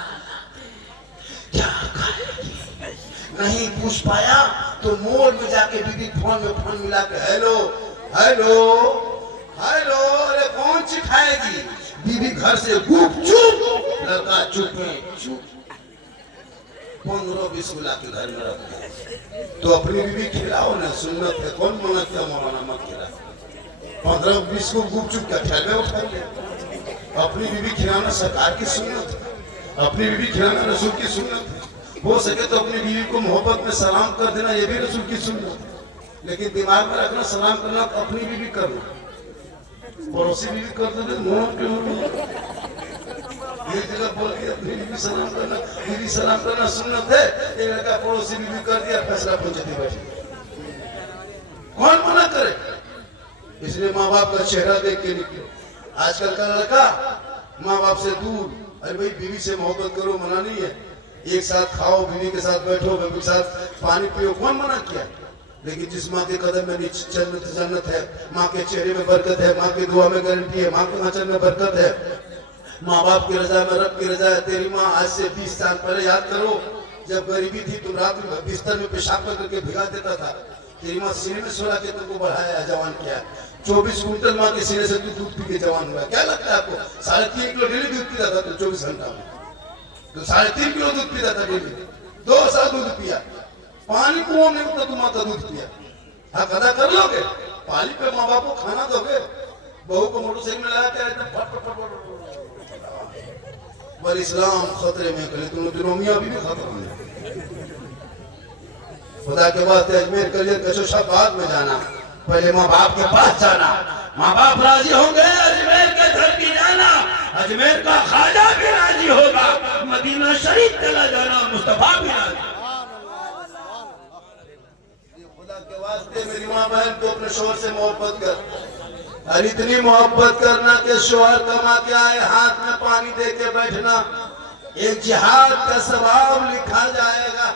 क्या खाएगी? नहीं पूछ पाया तो मोड़ में जाके बीवी फोन मिला के हेलो हेलो हेलो, अरे कौन सी खाएगी? बीवी घर से गुपचुप, लड़का चुप में चुप। 15-20 मिला के घर में रख दे तो अपनी बीवी खिलाओ ना, सुन्नत है। कौन मना किया मौलाना मत खिला? 15-20 को गुपचुप का ख्याल में उठा लिया। अपनी बीवी खिलाना सरकार की सुन्नत है, अपनी बीवी खिलाना रसूल की सुन्नत है। हो सके तो अपनी बीवी को मोहब्बत में सलाम कर देना, ये भी रसूल की सुन्नत है। लेकिन दिमाग में रखना, सलाम करना अपनी बीवी करना, पड़ोसी बीवी कर देते मोह क्यों? एक जगह बोल के अपनी बीवी सलाम करना, बीवी सलाम करना सुन्नत है। एक लड़का पड़ोसी बीवी कर दिया, फैसला पंचायती बैठी। कौन मना करे? इसलिए माँ बाप का चेहरा देख के निकलो। आजकल का लड़का माँ बाप से दूर। अरे भाई बीवी से मोहब्बत करो, मना नहीं है। एक साथ खाओ, बीवी के साथ बैठो, बीवी के साथ पानी पियो, कौन मना किया? लेकिन जिस माँ के कदम में जन्नत जन्नत है, माँ के चेहरे में बरकत है, माँ की दुआ में गारंटी है, माँ के आंचल में बरकत है, माँ बाप की रजा में रब की रजा है। तेरी माँ आज से 20 साल पहले याद करो, जब गरीबी थी तुम रात में बिस्तर में पेशाब करके भिगा देता था। तेरी माँ सीने में सुला के तुमको बढ़ाया, जवान किया। 24 कुंटल माँ के सीने से तू दूध पी के जवान हुआ। क्या लगता है आपको? 3.5 किलो डेली दूध पीता था तो 24 घंटा में तो 3.5 किलो दूध पीता था डेली। 2 साल दूध पिया, पानी कुओं में उतना तुम माँ का दूध पिया। हाँ अदा कर लोगे? पाली पे माँ बाप को खाना दोगे? बहू को मोटरसाइकिल में लगा के एकदम फट फट फट पर इस्लाम खतरे में करे, तुम लोग मियाँ भी खतरे में। खुदा के वास्ते अजमेर करिए, कचोशा बाद में जाना, पहले माँ बाप के पास जाना। माँ बाप राजी होंगे, अजमेर के धरती जाना, अजमेर का खाजा भी राजी होगा, मदीना शरीफ चला जाना, मुस्तफा भी राजी। खुदा के वास्ते मेरी माँ बहन को अपने शोहर से मोहब्बत कर, और इतनी मोहब्बत करना कि शोहर कमा के आए हाथ में पानी दे के बैठना, एक जिहाद का सवाब लिखा जाएगा।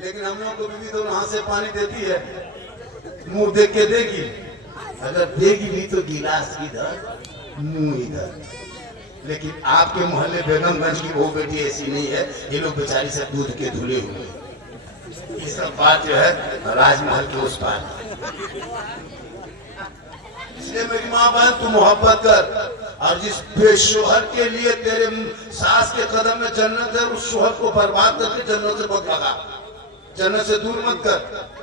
लेकिन हम लोग को बीवी तो हाथ से पानी देती है, मुंह देख के देगी, अगर देगी भी तो गिलास इधर मुंह इधर। लेकिन आपके मोहल्ले बेगमगंज की बहू बेटी ऐसी नहीं है, ये लोग बेचारी से दूध के धुले हुए। ये सब बात जो है राजमहल के उस पार। इसलिए मेरी माँ बहन तू मोहब्बत कर, और जिस बेशोहर के लिए तेरे सास के कदम में जन्नत है, उस शोहर को बर्बाद करके जन्नत से मत भगा, जन्नत से दूर मत कर।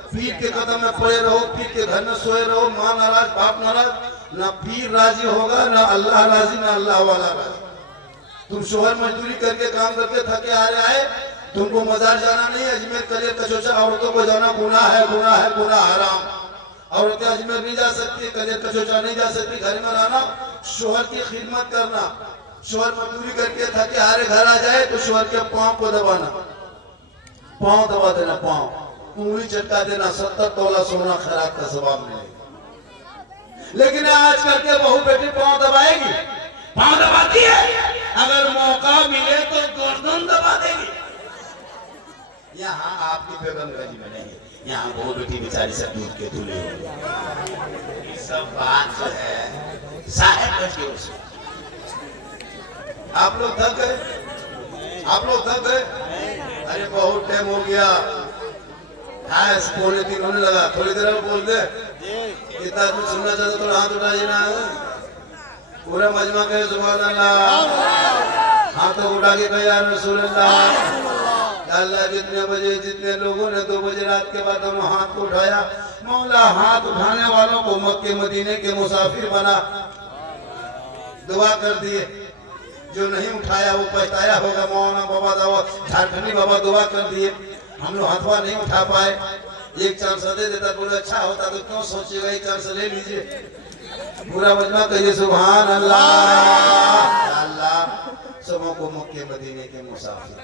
पीर के कदम में पड़े रहो, पीर के घर में सोए रहो, माँ नाराज बाप नाराज, ना पीर राजी होगा, ना अल्लाह राजी, ना अल्लाह वाला राजी। तुम शोहर मजदूरी करके काम करके थके आ रहे आए, तुमको मजार जाना नहीं, अजमेर करियर कचोचा औरतों को जाना गुनाह है, गुनाह है, गुनाह हराम। औरतें अजमेर नहीं जा सकती, कदेर कचोचा नहीं जा सकती, घर में रहना, शोहर की खिदमत करना। शोहर मजदूरी करके थके हारे घर आ जाए तो शोहर के पांव को दबाना, पांव दबा देना, पांव उंगली चटका देना, 70 तोला सोना खैरात का सवाब मिलेगा। लेकिन आजकल के बहू बेटी पांव दबाएगी, पाँव दबाती है, अगर मौका मिले तो गर्दन दबा देगी। यहाँ आपकी बेगम गंज में नहीं, यहाँ बहू बेटी बेचारी सब दूध के दूल्हे हो। ये सब बात जो है साहेब बच गए उसे। आप लोग थक गए, आप लोग थक गए। अरे बहुत टाइम हो गया, पौने 3 होने लगा, थोड़ी देर में बोल दे। कितना आदमी सुनना चाहता तो हाथ उठाइए ना, पूरा मजमा कहे सुभान अल्लाह, हाथों उठा के कहे यार रसूल अल्लाह। अल्लाह जितने बजे जितने लोगों ने 2 बजे रात के बाद दोनों हाथ को उठाया, मौला हाथ उठाने वालों को मक्के मदीने के मुसाफिर बना, दुआ कर दिए। जो नहीं उठाया वो पछताया होगा। मौलाना बाबा दावा झारखंडी बाबा दुआ कर दिए, हम लोग हथवा नहीं उठा पाए। एक चांस दे देता बोले अच्छा होता तो क्यों सोचिएगा, एक चांस ले लीजिए। पूरा मजमा कहिए सुभान अल्लाह। अल्लाह सबों को मक्के मदीने के मुसाफिर।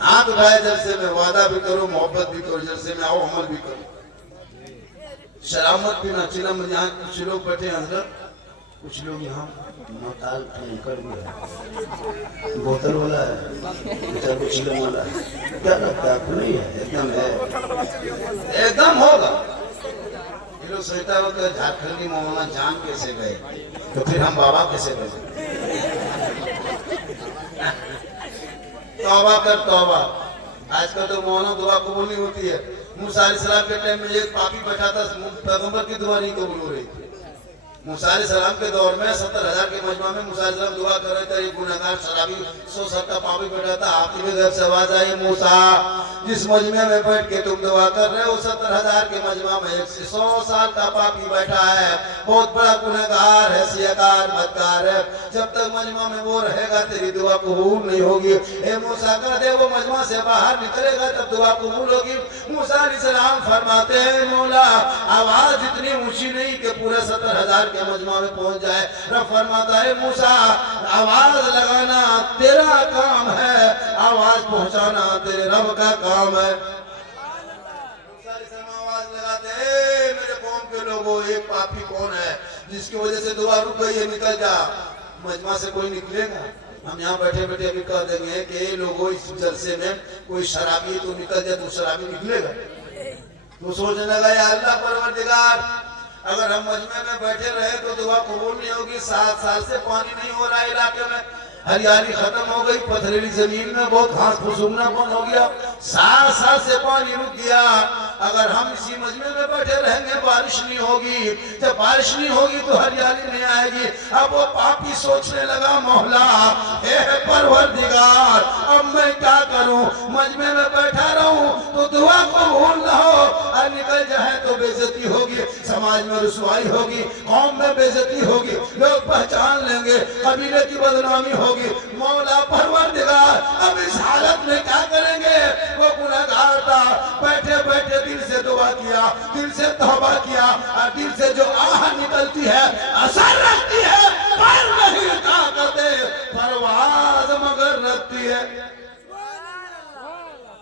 हाथ उठाए जलसे में वादा भी करो, मोहब्बत भी करो, जलसे में आओ अमल भी करो। शरामत भी ना चिलम। यहाँ कुछ लोग बैठे हजरत, कुछ लोग यहाँ मताल कर भी है, बोतल वाला है, कुछ चिलम वाला है। क्या लगता है आपको? नहीं है, एकदम है, एकदम होगा। ये लोग सोचता होगा झारखंडी मौलाना जान कैसे गए, तो फिर हम बाबा कैसे गए? तौबा कर तौबा। आजकल तो मौलाना दुआ कबूल नहीं होती है। मूसा अलैहिस्सलाम के टाइम में एक पापी बैठा था, पैगंबर की दुआ नहीं कबूल हो रही थी। मूसा अलैहिस्सलाम के दौर में 70,000 के मजमा में मूसा अलैहिस्सलाम दुआ कर रहे थे। एक गुनहगार शराबी 170 पापी बैठा था। आखिर में गैब से आवाज आई, मूसा जिस मजमे में बैठ के तुम दुआ कर रहे हो 70,000 के मजमा में 100 साल का पापी बैठा है, बहुत बड़ा गुनहगार है, सियाकार बदकार है। जब तक मजमा में वो रहेगा तेरी दुआ कबूल नहीं होगी। ए मूसा कर दे, वो मजमा से बाहर निकलेगा तब दुआ कबूल होगी। मूसा अलैहिस्सलाम फरमाते हैं मौला आवाज इतनी ऊंची नहीं कि पूरे 70,000 के मजमा में पहुंच जाए। रब फरमाता है मूसा आवाज लगाना तेरा काम है, आवाज पहुंचाना तेरे रब का काम है। आवाज लगाते हैं मेरे कौम के लोगों, एक पापी कौन है जिसकी वजह से दुआ रुक गई है, निकल जा। मजमा से कोई निकलेगा? हम यहाँ बैठे बैठे अभी कह देंगे कि लोगों इस जलसे में कोई शराबी तो निकल जाए, तो शराबी निकलेगा? तो सोचने लगा या अल्लाह परवरदिगार अगर हम मजमे में बैठे रहे तो दुआ कबूल नहीं होगी। 7 साल से पानी नहीं हो रहा इलाके में, हरियाली खत्म हो गई, पथरीली जमीन में बहुत घास फूस उगना बंद हो गया, 7 साल से पानी रुक गया। अगर हम इसी मजमे में बैठे रहेंगे बारिश नहीं होगी, जब बारिश नहीं होगी तो हरियाली नहीं आएगी। अब वो पापी सोचने लगा मौला हे परवरदिगार अब मैं क्या करूं, मजमे में बैठा रहूं तो दुआ कबूल ना हो और निकल जाए तो बेइज्जती होगी, समाज में रुसवाई होगी, कौम में बेइज्जती होगी, लोग पहचान लेंगे, कबीले की बदनामी होगी। मौला परवरदिगार अब इस हालत में क्या करेंगे? वो गुनहगार था, बैठे बैठे दिल से दुआ किया, दिल से तौबा किया और दिल से जो आह निकलती है असर रखती है, पर नहीं ताकते परवाज मगर रखती है।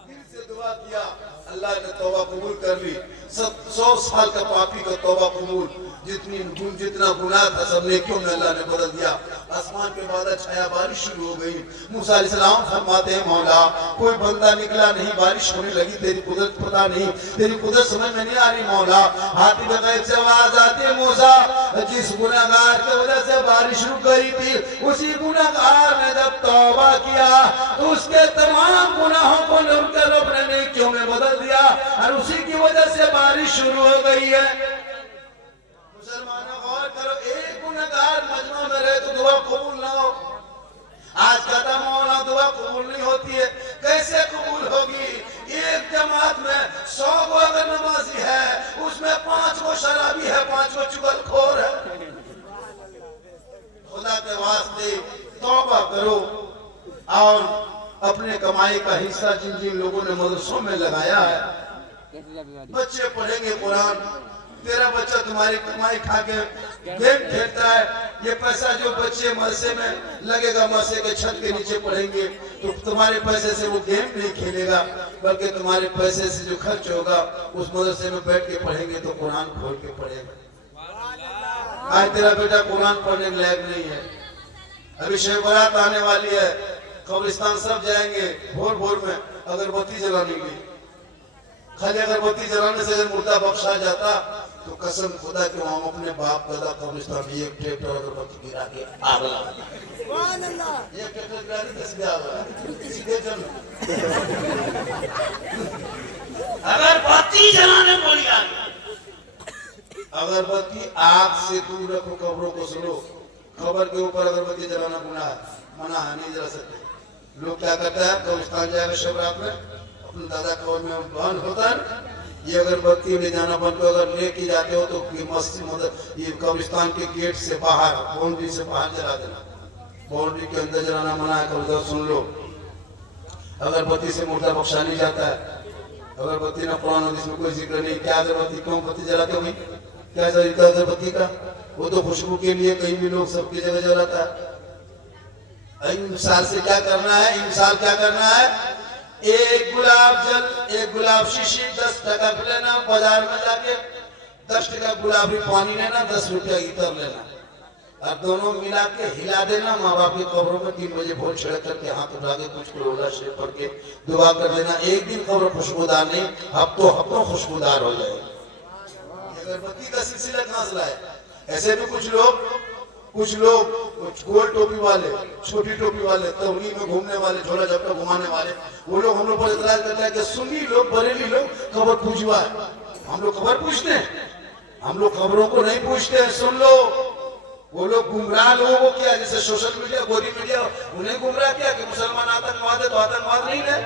दिल से दुआ किया, अल्लाह ने तौबा कबूल कर ली। 100 साल का पापी का तौबा कबूल, जितना गुनाह था सब नेकियों में अल्लाह ने बदल दिया। आसमान के बादल छाया, बारिश शुरू हो गई। मूसा अलैहिस्सलाम फरमाते हैं मौला कोई बंदा निकला नहीं, बारिश होने लगी, तेरी कुदरत पता नहीं, तेरी कुदरत समझ में नहीं आ रही। मौला हाथी में गैब से आवाज आती है मूसा जिस गुनहगार की वजह से बारिश रुक गई थी उसी गुनहगार ने जब तौबा किया तो उसके तमाम गुनाहों को उनके रब ने नेकियों में बदल दिया और उसी की वजह से बारिश शुरू हो गई है। मुसलमानों गौर करो, एक गुनहगार मजमा में रहे तो दुआ कबूल ना हो। आज कहता मौला दुआ कबूल नहीं होती है, कैसे कबूल होगी? एक जमात में 100 गो अगर नमाजी है उसमें 5 गो शराबी है, 5 गो चुगलखोर है। खुदा के वास्ते तौबा करो और अपने कमाई का हिस्सा जिन जिन लोगों ने मदरसों में लगाया है, बच्चे पढ़ेंगे कुरान, तेरा बच्चा तुम्हारी कमाई खा के गेम खेलता है, ये पैसा जो बच्चे मदरसे में लगेगा, मदरसे के छत के नीचे पढ़ेंगे, तो तुम्हारे पैसे से वो गेम नहीं खेलेगा, बल्कि तुम्हारे पैसे से जो खर्च होगा उस मदरसे में बैठ के पढ़ेंगे तो कुरान खोल के पढ़ेगा। आज तेरा बेटा कुरान पढ़ने के लायक नहीं है। अभी शब बारात आने वाली है, कब्रिस्तान सब जाएंगे भोर भोर में अगरबत्ती जलाने के लिए। खाली अगरबत्ती जलाने से अगर मुर्दा बख्शा जाता तो कसम खुदा कि हम अपने बाप दादा कब्रिस्तान में एक ट्रैक्टर अगरबत्ती गिरा के आग लगा देंगे। एक ट्रैक्टर गिरा दी सीधे आग लगा, सीधे जल। अगरबत्ती जलाने बोली अगरबत्ती आग से दूर रखो, कब्रों को सुनो। खबर के ऊपर अगरबत्ती जलाना गुनाह है, मना है, नहीं जला सकते। लोग क्या करता है, कब्रिस्तान जाएगा शब रात में, अपने दादा कब्र में बंद होता है, ये अगरबत्ती ले जाना बंद को अगर लेके जाते हो तो मस्जिद ये कब्रिस्तान के गेट से बाहर, बाउंड्री से बाहर जला देना, बाउंड्री के अंदर जलाना मना है। कब्र सुन लो, अगरबत्ती से मुर्दा बख्शा नहीं जाता है। अगरबत्ती ना कुरान हदीस में कोई जिक्र नहीं। क्या अगरबत्ती क्यों बत्ती जलाते हो भाई, क्या तरीका अगरबत्ती का? वो तो खुशबू के लिए कहीं भी लोग सबकी जगह जलाता है। इंसाल से क्या करना है, इंसाल क्या करना है, एक गुलाब जल, एक गुलाब शीशी 10 टका लेना, बाजार में जाके 10 टका गुलाबी पानी लेना, 10 रुपया इतर लेना, और दोनों मिला के हिला देना। माँ बाप की कब्रों में 3 बजे भोर छिड़क करके हाथ उठा के कुछ रोला शेर पढ़ के दुआ कर देना। एक दिन कब्र खुशबूदार नहीं, हफ्तों खुशबूदार हो जाएगी। अगरबत्ती का सिलसिला कहाँ से लाए? ऐसे भी कुछ लोग गोल टोपी वाले, छोटी टोपी वाले, तबलीग में घूमने वाले, झोला झपटा घुमाने वाले, वो लोग हम लोग पर इतराज करते हैं कि सुन्नी लोग, बरेली लोग कब्र पूजवा है। हम लोग कब्र पूछते हैं, हम लोग कब्रों को नहीं पूछते हैं। सुन लो, वो लोग गुमराह लोगों को क्या, जैसे सोशल मीडिया, गोदी मीडिया उन्हें गुमराह किया कि मुसलमान आतंकवाद है तो आतंकवाद नहीं है,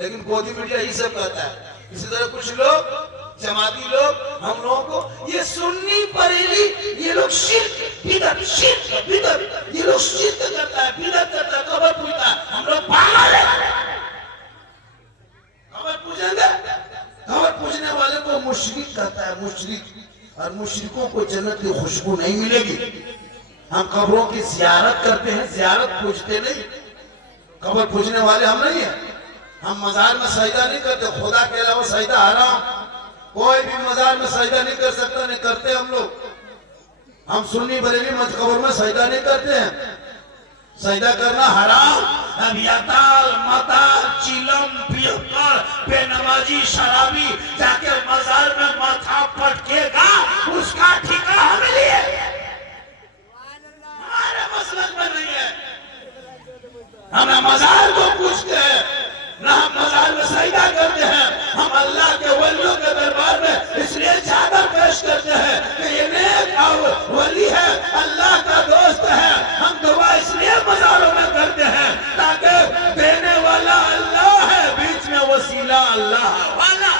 लेकिन गोदी मीडिया ही सब कहता है। इसी तरह कुछ लोग जमाती लोग हम लोगों को ये सुन्नी बरेली, ये लोग शिर्क बिदअत, ये लोग शिर्क करता है, बिदअत करता है, कब्र पूजता है। हम लोग पागल है, कब्र पूजेंगे? कब्र पूजने वाले को मुशरिक कहता है, मुशरिक। और मुशरिकों को जन्नत की खुशबू नहीं मिलेगी। हम कब्रों की जियारत करते हैं, जियारत पूजते नहीं। कब्र पूजने वाले हम नहीं है। हम मजार में सजदा नहीं करते, खुदा के अलावा सजदा हराम। कोई भी मजार में सजदा नहीं कर सकता, नहीं करते हम लोग। हम सुन्नी बरेली मत कब्र में सजदा नहीं करते हैं, सजदा करना हराम। अब यताल मताल चिलम पियकर बेनमाजी शराबी जाके मजार में माथा पटकेगा, उसका ठिकाना हम लिए। हमारे मसलक में नहीं है। हम मजार को पूछते हैं, ना हम मजार में सजदा करते हैं। हम अल्लाह के वलियों के दरबार में इसलिए चादर पेश करते हैं कि ये नेक वली है, अल्लाह का दोस्त है। हम दुआ इसलिए मजारों में करते हैं ताकि देने वाला अल्लाह है, बीच में वसीला अल्लाह वाला।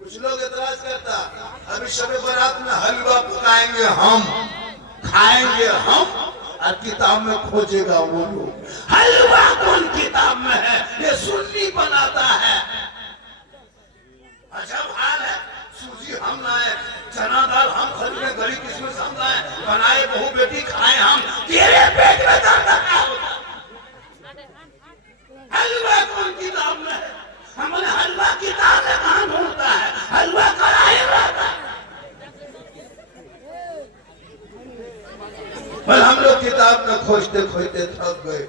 कुछ लोग एतराज करता, अभी शब बारात में हलवा पकाएंगे हम, खाएंगे हम, और किताब में खोजेगा वो लोग। हलवा कौन किताब में है? ये सुन्नी बनाता है। अजब हाल है। सूजी हम लाए, चना दाल हम खरीदे, गली किस्मत हम लाए, बनाए, बहू बेटी खाए हम। तेरे पेट में दर्द क्या होता? हलवा कौन किताब में है? हमने हलवा किताब में कहाँ ढूंढता है? हलवा कढ़ाई रहता है। पर हम लोग किताब में खोजते खोजते थक गए,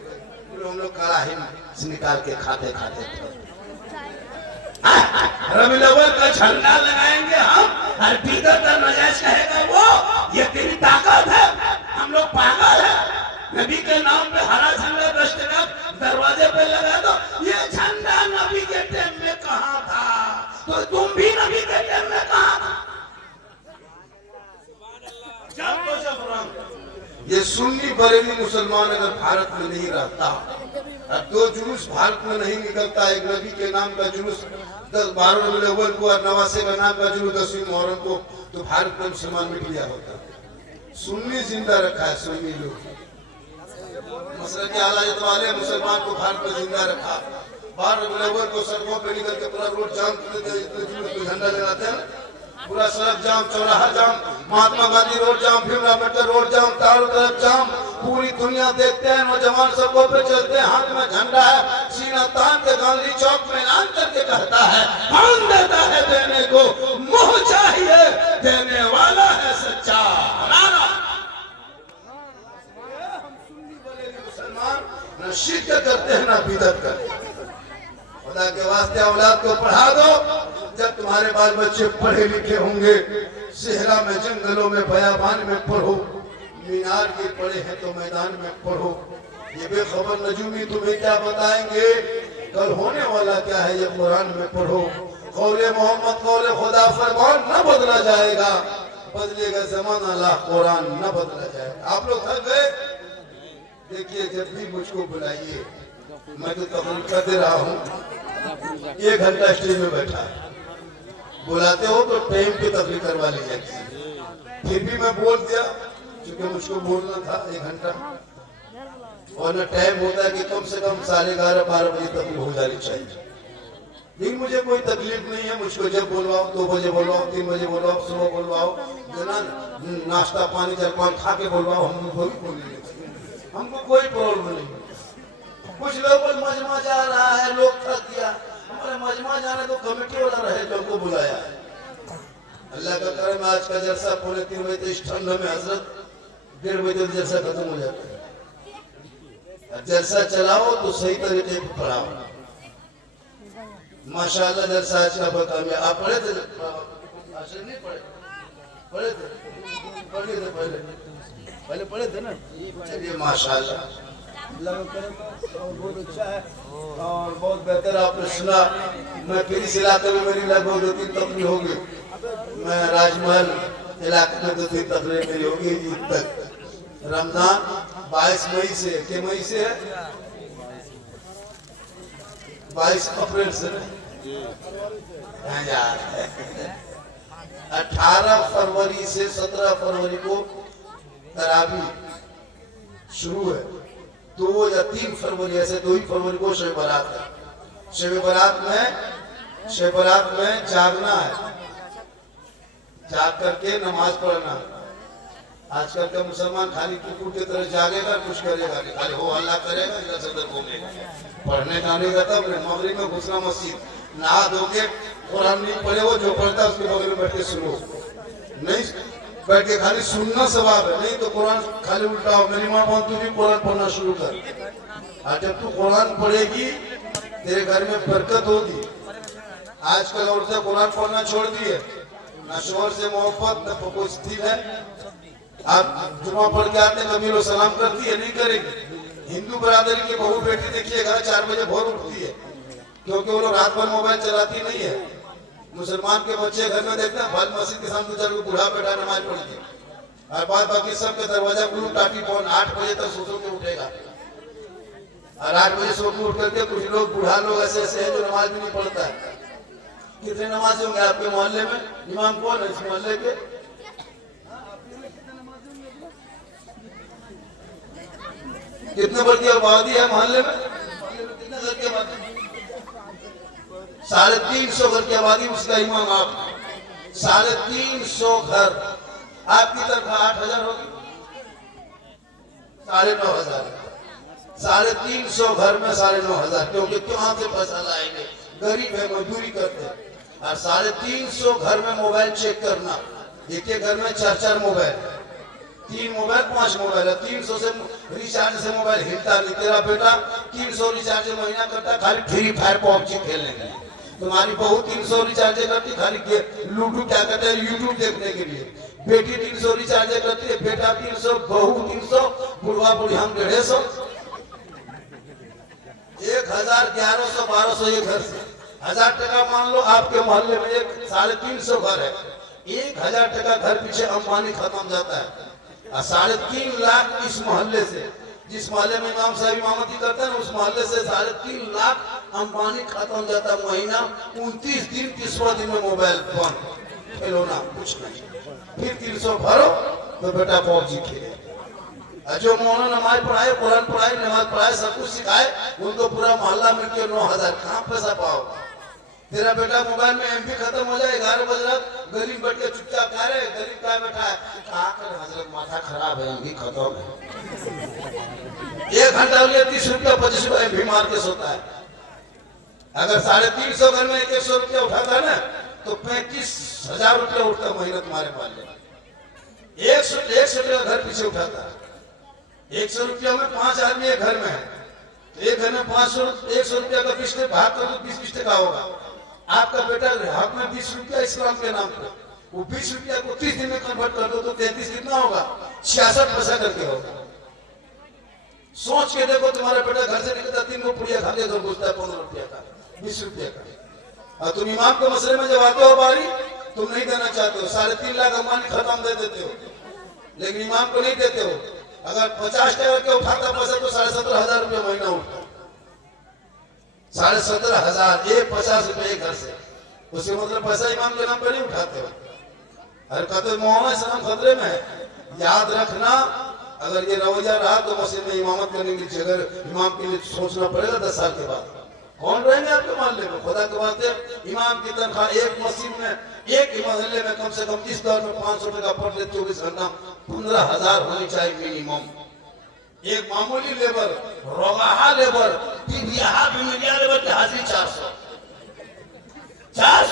हम लोग कड़ाही में से निकाल के खाते खाते रबीउल अव्वल का झंडा लगाएंगे हम, और बिदअत का नजायज कहेगा वो, ये तेरी ताकत है। हम लोग पागल है। नबी के नाम पे हरा झंडा 10 टका दरवाजे पे लगा दो। ये झंडा नबी के टाइम में कहाँ था? तो तुम भी नबी के टाइम में कहाँ था? ये सुन्नी बरेली मुसलमान अगर भारत में नहीं रहता, अब 2 जुलूस भारत में नहीं निकलता, एक नबी के नाम का जुलूस 12 रबीउल अव्वल को और नवासे का नाम का जुलूस 10वीं मुहर्रम को, तो भारत में मुसलमान मिट गया होता। सुन्नी जिंदा रखा है, सुन्नी लोग मसला के आला वाले मुसलमान को भारत में जिंदा रखा। 12 रबीउल अव्वल को सड़कों पे निकल के पूरा रोड जाम कर देते, झंडा लगाते हैं। पूरा सड़क जाम, चौराहा जाम, महात्मा गांधी रोड जाम, भीमराव अम्बेडकर रोड जाम, चारों तरफ जाम। पूरी दुनिया देखते हैं, नौजवान सड़कों पे चलते हैं, हाथ में झंडा है, सीना तान के गांधी चौक में ऐलान करके कहता है, कौन देता है देने को, मुंह चाहिए देने वाला है सच्चा। मुसलमान न शिरक करते हैं ना बिदअत करते हैं। खुदा के वास्ते औलाद को पढ़ा दो। जब तुम्हारे बाल बच्चे पढ़े लिखे होंगे, सेहरा में, जंगलों में, बयाबान में पढ़ो। मीनार के पढ़े हैं तो मैदान में पढ़ो। ये बेखबर नजूमी तुम्हें क्या बताएंगे, कल होने वाला क्या है ये कुरान में पढ़ो। कौले मोहम्मद कौले खुदा फरमान न बदला जाएगा, बदलेगा जमाना ला कुरान न बदला जाएगा। आप लोग थक गए? देखिए जब भी मुझको बुलाइए, मैं तो तकरीर कर दे रहा हूँ, 1 घंटा स्टेज में बैठा, बुलाते हो तो टाइम पे तकरीर करवा ली जाती है। फिर भी मैं बोल दिया क्योंकि मुझको बोलना था 1 घंटा, और न टाइम होता है कि कम से कम 11:30-12 बजे तक हो जानी चाहिए। लेकिन मुझे कोई तकलीफ नहीं है, मुझको जब बोलवाओ 2 बजे बोलवाओ, 3 बजे बोलवाओ, सुबह बोलवाओ, जना नाश्ता पानी जलपान खा के बोलवाओ, हम लोग बोल लेंगे, हमको कोई प्रॉब्लम नहीं। कुछ लोग मजमा जा रहा है, लोग थक गया, हमारे मजमा जाने तो कमेटी वाला रहे जो हमको बुलाया। अल्लाह का करम, आज का जलसा 2:45 बजे, इस ठंड में हजरत 1:30 बजे तक जलसा खत्म हो जाता है। जलसा चलाओ तो सही तरीके से पढ़ाओ। माशाअल्लाह जलसा आज का बहुत कामयाब। आप पढ़े थे? नहीं पढ़े? पढ़े थे? पढ़े थे पहले पढ़े थे ना। चलिए माशाअल्लाह, बहुत अच्छा है और बहुत बेहतर आपने सुना। मैं फिर इस इलाके में मेरी लगभग 2-3 तकरीर होगी। मैं राजमहल इलाके में 2-3 तकरीर मेरी होगी ईद तक। रमजान 22 मई से, के मई से है 22 अप्रैल से 18 फरवरी से 17 फरवरी को तरावी शुरू है। 2 या 3 फरवरी, ऐसे 2 ही फरवरी को शब बारात है। शब बारात में जागना है, जाग करके नमाज पढ़ना। आजकल का मुसलमान खाली कुकुर की तरह जागेगा, कुछ करेगा नहीं, खाली हो हल्ला करेगा, इधर से उधर घूमेगा, पढ़ने जाने का। तब मगरिब में घुसना मस्जिद, नहा धो के कुरान नहीं पढ़े, वो जो पढ़ता है उसके बगल में बैठ के सुनो, नहीं बैठ के खाली सुनना सवाब है। नहीं तो कुरान खाली उल्टाओ, मेरी माँ बोल तू भी कुरान पढ़ना शुरू कर। और जब तू कुरान पढ़ेगी तेरे घर में बरकत होगी। आजकल औरतें कुरान पढ़ना छोड़ दी है, न शोहर से मोहब्बत न पकोस्ती है। आप जुमा पढ़ के आते कभी लोग सलाम करती है, नहीं करेगी। हिंदू बरादरी की बहू बेटी देखिएगा 4 बजे भोर उठती है, क्योंकि वो लोग रात भर मोबाइल चलाती नहीं है। मुसलमान के बच्चे घर में देखते हैं, फल मस्जिद के सामने 2-4 बूढ़ा बैठा नमाज पढ़ती है, और बाद बाकी सबके दरवाजा खुलू टाटी फोन 8 बजे तक सो के उठेगा। और 8 बजे सो के उठ करके कुछ लोग बूढ़ा लोग ऐसे हैं जो नमाज भी नहीं पढ़ता है। कितने नमाज होंगे आपके मोहल्ले में? इमाम कौन है इस मोहल्ले के? कितने घर की आबादी है मोहल्ले में? कितने घर की आबादी? 350 घर की आबादी, उसका इमाम आप। 350 घर, आपकी तरफ 8000 होगी, 9,500। 350 घर में 9,500, क्योंकि कहाँ से पैसा लाएंगे? गरीब है, मजदूरी करते हैं। और 350 घर में मोबाइल चेक करना, एक घर में 4-4 मोबाइल, 3 मोबाइल 5 मोबाइल है। 300 से रिचार्ज से मोबाइल हिलता नहीं। तेरा बेटा 300 रिचार्ज महीना करता खाली फ्री फायर पबजी खेलने के लिए। तुम्हारी बहू 300 रिचार्ज करती खाली लूडो क्या कहते हैं यूट्यूब देखने के लिए। बेटी 300 रिचार्ज करती है, बेटा 300, बहू 300, बुढ़वा बुढ़ी हम 150। 1000, 1100, 1200 एक घर से। 1000 टका मान लो आपके मोहल्ले में 350 घर है, 1000 टका घर पीछे अंबानी खत्म जाता है। 3.5 लाख इस मोहल्ले से, जिस मोहल्ले में इमाम साहब इमामती करता है ना, उस मोहल्ले से 3.5 लाख अंबानी खत्म जाता है महीना। 29 दिन, 30वां दिन में मोबाइल बंद, खिलौना कुछ नहीं। फिर 300 भरो तो बेटा पबजी खेले। जो मौना नमाज पढ़ाए, कुरान पढ़ाए, नमाज पढ़ाए, सब कुछ सिखाए, उनको पूरा मोहल्ला मिलकर 9,000। कहाँ पैसा पाओ? तेरा बेटा मोबाइल में एमबी खत्म हो जाए, 11 बजे रात गली में बैठ के चुपचाप कह रहे गली क्या बैठा है कहा कर हजरत माथा खराब है अभी खत्म है 1 घंटा लिए 30 रुपया 25 रुपया बीमार केस होता है। अगर 350 घर में 100 रुपया उठाता है ना तो 35,000 रुपया उठता महीना तुम्हारे पाले। 100 रुपया घर पीछे उठाता है। 100 रुपया में 5 आदमी एक घर में है तो एक घर में 100 रुपया का किस्त भाग कर तो 20 टका होगा। आपका बेटा हक में 20 रुपया इस्लाम के नाम पे वो 20 रुपया को 30 दिन में कन्वर्ट कर दो तो 33 कितना होगा 66 पैसा करके होगा। सोच के देखो तुम्हारा बेटा घर से निकलता 3 को पुड़िया खा के घर घुसता है 15 रुपया का 20 रुपया का। और तुम इमाम के मसले में जब आते हो बारी तुम नहीं देना चाहते हो 3.5 लाख अंबानी खत्म दे देते हो लेकिन इमाम को नहीं देते हो। अगर 50 टका के उठाता पैसा तो 17,500 रुपया महीना उठता 17,500 एक 50 रुपये एक घर से उसके मतलब पैसा इमाम के नाम पर नहीं उठाते हो। अरे कहते मोहम्मद सलाम खतरे में है। याद रखना अगर ये रवैया रहा तो मस्जिद में इमामत करने की जगह इमाम के लिए सोचना पड़ेगा 10 साल के बाद कौन रहेंगे आपके मोहल्ले में। खुदा के वास्ते इमाम की तनख्वाह एक मस्जिद में एक मोहल्ले में कम से कम इस दौर में 500 टका पर डे 24 घंटा 15,000 होनी चाहिए मिनिमम। एक मामूली लेबर रोगाहा लेबर मीडिया लेबर की हाजिरी 400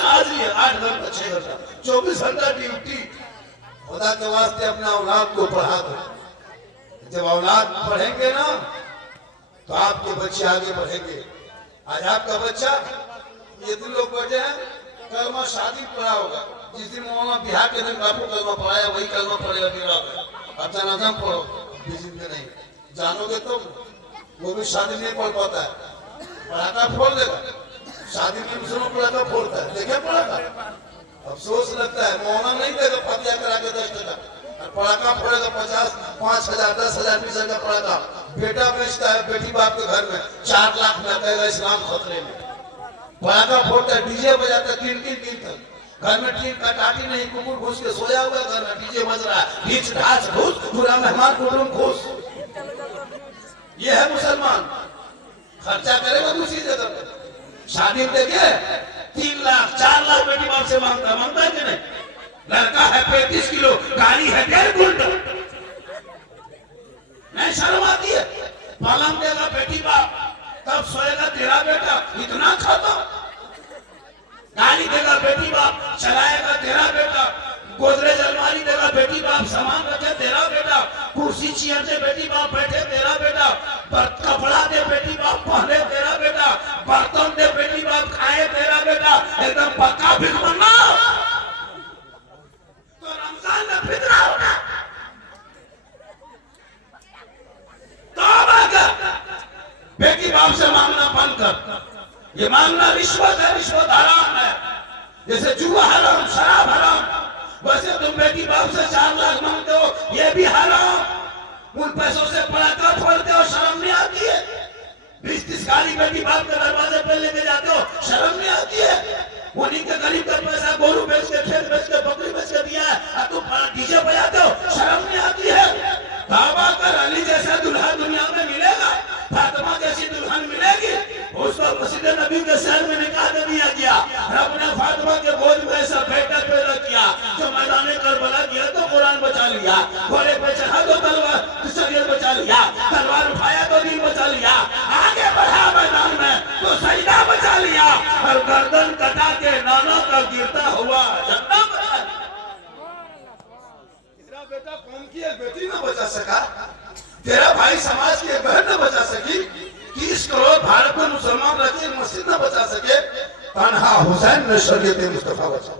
हाजिरी है 8 घंटा 6 घंटा 24 घंटा ड्यूटी। खुदा के वास्ते अपने औलाद को पढ़ा दो। जब औलाद पढ़ेंगे ना तो आपके बच्चे आगे बढ़ेंगे। आज आपका बच्चा ये दिन लोग बैठे हैं कलमा शादी पढ़ा होगा जिस दिन मौलाना बिहार के दिन आपको कलमा पढ़ाया वही कलमा पढ़ेगा फिर अब जनाजम पढ़ो बीजिंग में नहीं जानोगे तुम वो भी शादी नहीं पढ़ पाता है पढ़ाका फोड़ देगा शादी में दूसरों पढ़ाका फोड़ता है देखे पढ़ाका अफसोस लगता है मौलाना नहीं देगा फतिया करा के 10 टका और पढ़ाका फोड़ेगा 50 5,000 10,000 20,000 का पढ़ाका बेटा बेचता है बेटी बाप के घर में 4 लाख में कहेगा इस्लाम खतरे में पटाखा फोड़ता है डीजे बजाता है 3 दिन तक घर में टीन का टाटी नहीं कुकुर घुस के सोया हुआ घर में डीजे बज रहा है घीच ढाच घुस पूरा मेहमान कुटुंब खुश। ये है मुसलमान खर्चा करेगा दूसरी जगह पे शादी देखे 3 लाख 4 लाख बेटी बाप से मांगता है कि नहीं। लड़का है 35 किलो गाड़ी है 1.5 कुंटल नहीं शर्म आती है। पलंग देगा बेटी बाप तब सोएगा तेरा बेटा इतना खाता। गाड़ी देगा बेटी बाप चलाएगा तेरा बेटा गोदरेज अलमारी देगा बेटी बाप सामान रखे तेरा बेटा कुर्सी चेयर से बेटी बाप बैठे तेरा बेटा कपड़ा दे बेटी बाप पहने तेरा बेटा बर्तन दे बेटी बाप खाए तेरा बेटा एकदम पक्का भिखमंगा। तो रमजान में फितरा होगा बेटी बाप से मांगना बंद कर। ये मांगना रिश्वत है रिश्वत हराम है जैसे जुआ हराम शराब हराम वैसे तुम बेटी बाप से 4 लाख मांगते हो ये भी हराम। उन पैसों से पटाखा फोड़ते हो शर्म नहीं आती है। 20-30 गाड़ी बेटी बाप के दरवाजे पे लेके जाते हो शर्म नहीं आती है। उन्हीं के गरीब का पैसा गोरू बेच के खेत बेच के बकरी बेच के दिया है तुम डीजे बजाते हो शर्म नहीं आती है। तौबा कर अली जैसा दुल्हा दुनिया में मिलेगा फातिमा जैसी दुल्हन मिलेगी उसको मस्जिद नबी के शहर में निकाह दे दिया गया। रब ने फातिमा के गोद में ऐसा बेटा पैदा किया जो मैदान करबला गया तो कुरान बचा लिया घोड़े पे चढ़ा तो तलवार शरीर बचा लिया तलवार उठाया तो दीन बचा लिया आगे बढ़ा मैदान में तो सजदा बचा लिया और गर्दन कटा के नाना का गिरता हुआ झंडा बचा लिया। तेरा बेटा कौम की एक बेटी न बचा सका तेरा भाई समाज की एक बहन न बचा सकी 30 करोड़ भारत में मुसलमान रहते मस्जिद न बचा सके तन्हा हुसैन ने शरीयत मुस्तफा बचा।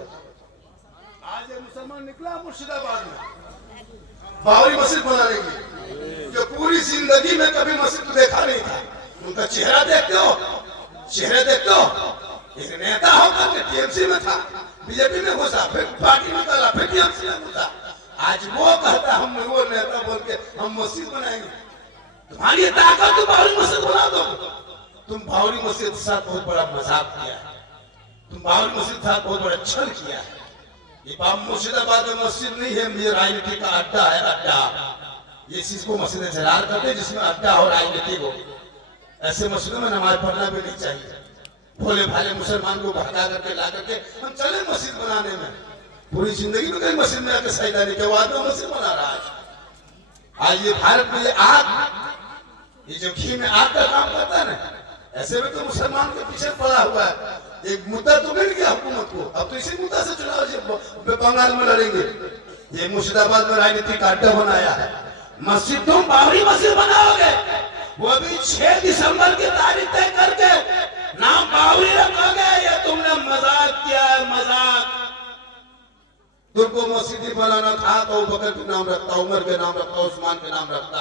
आज ये मुसलमान निकला मुर्शिदाबाद में बाबरी मस्जिद बनाने के लिए जो पूरी जिंदगी में कभी मस्जिद देखा नहीं था। उनका चेहरा देखते हो एक नेता होकर के टीएमसी में था बीजेपी में घुसा फिर पार्टी में चला फिर टीएमसी में घुसा। आज वो कहता हम वो नेता बोल के हम मस्जिद बनाएंगे। तुम्हारी ताकत तुम बाबरी मस्जिद बना दो। तुम बाबरी मस्जिद के साथ बहुत बड़ा मजाक किया है। तुम बाबरी मस्जिद के साथ बहुत बड़ा छल किया है। ये मुर्शिदाबाद में मस्जिद नहीं है ये राजनीति का अड्डा है अड्डा। ये चीज को मस्जिद इंतजार करते हैं जिसमें अड्डा हो राजनीति हो। ऐसे मस्जिदों में नमाज पढ़ना भी नहीं चाहिए। भोले भाले मुसलमान को भड़का करके ला करके हम चले मस्जिद बनाने में पूरी जिंदगी में कहीं मस्जिद में आके सजदा के बाद में मस्जिद बना रहा है। आज ये भारत में ये आग, ये जो घी में आग का काम करता है ना, ऐसे में तो मुसलमान के पीछे पड़ा हुआ है। एक मुद्दा तो मिल गया हुकूमत को, अब तो इसी मुद्दा से चुनाव बंगाल में लड़ेंगे। ये मुर्शिदाबाद में राजनीतिक अड्डा बनाया है। मस्जिद तुम बाबरी मस्जिद बनाओगे, वो भी 6 दिसंबर की तारीख तय करके नाम बाबरी रखोगे, ये तुमने मजाक किया है, मजाक। तुमको मस्जिद बनाना था तो अबू बकर के नाम रखता, उमर के नाम रखता, उस्मान के नाम रखता,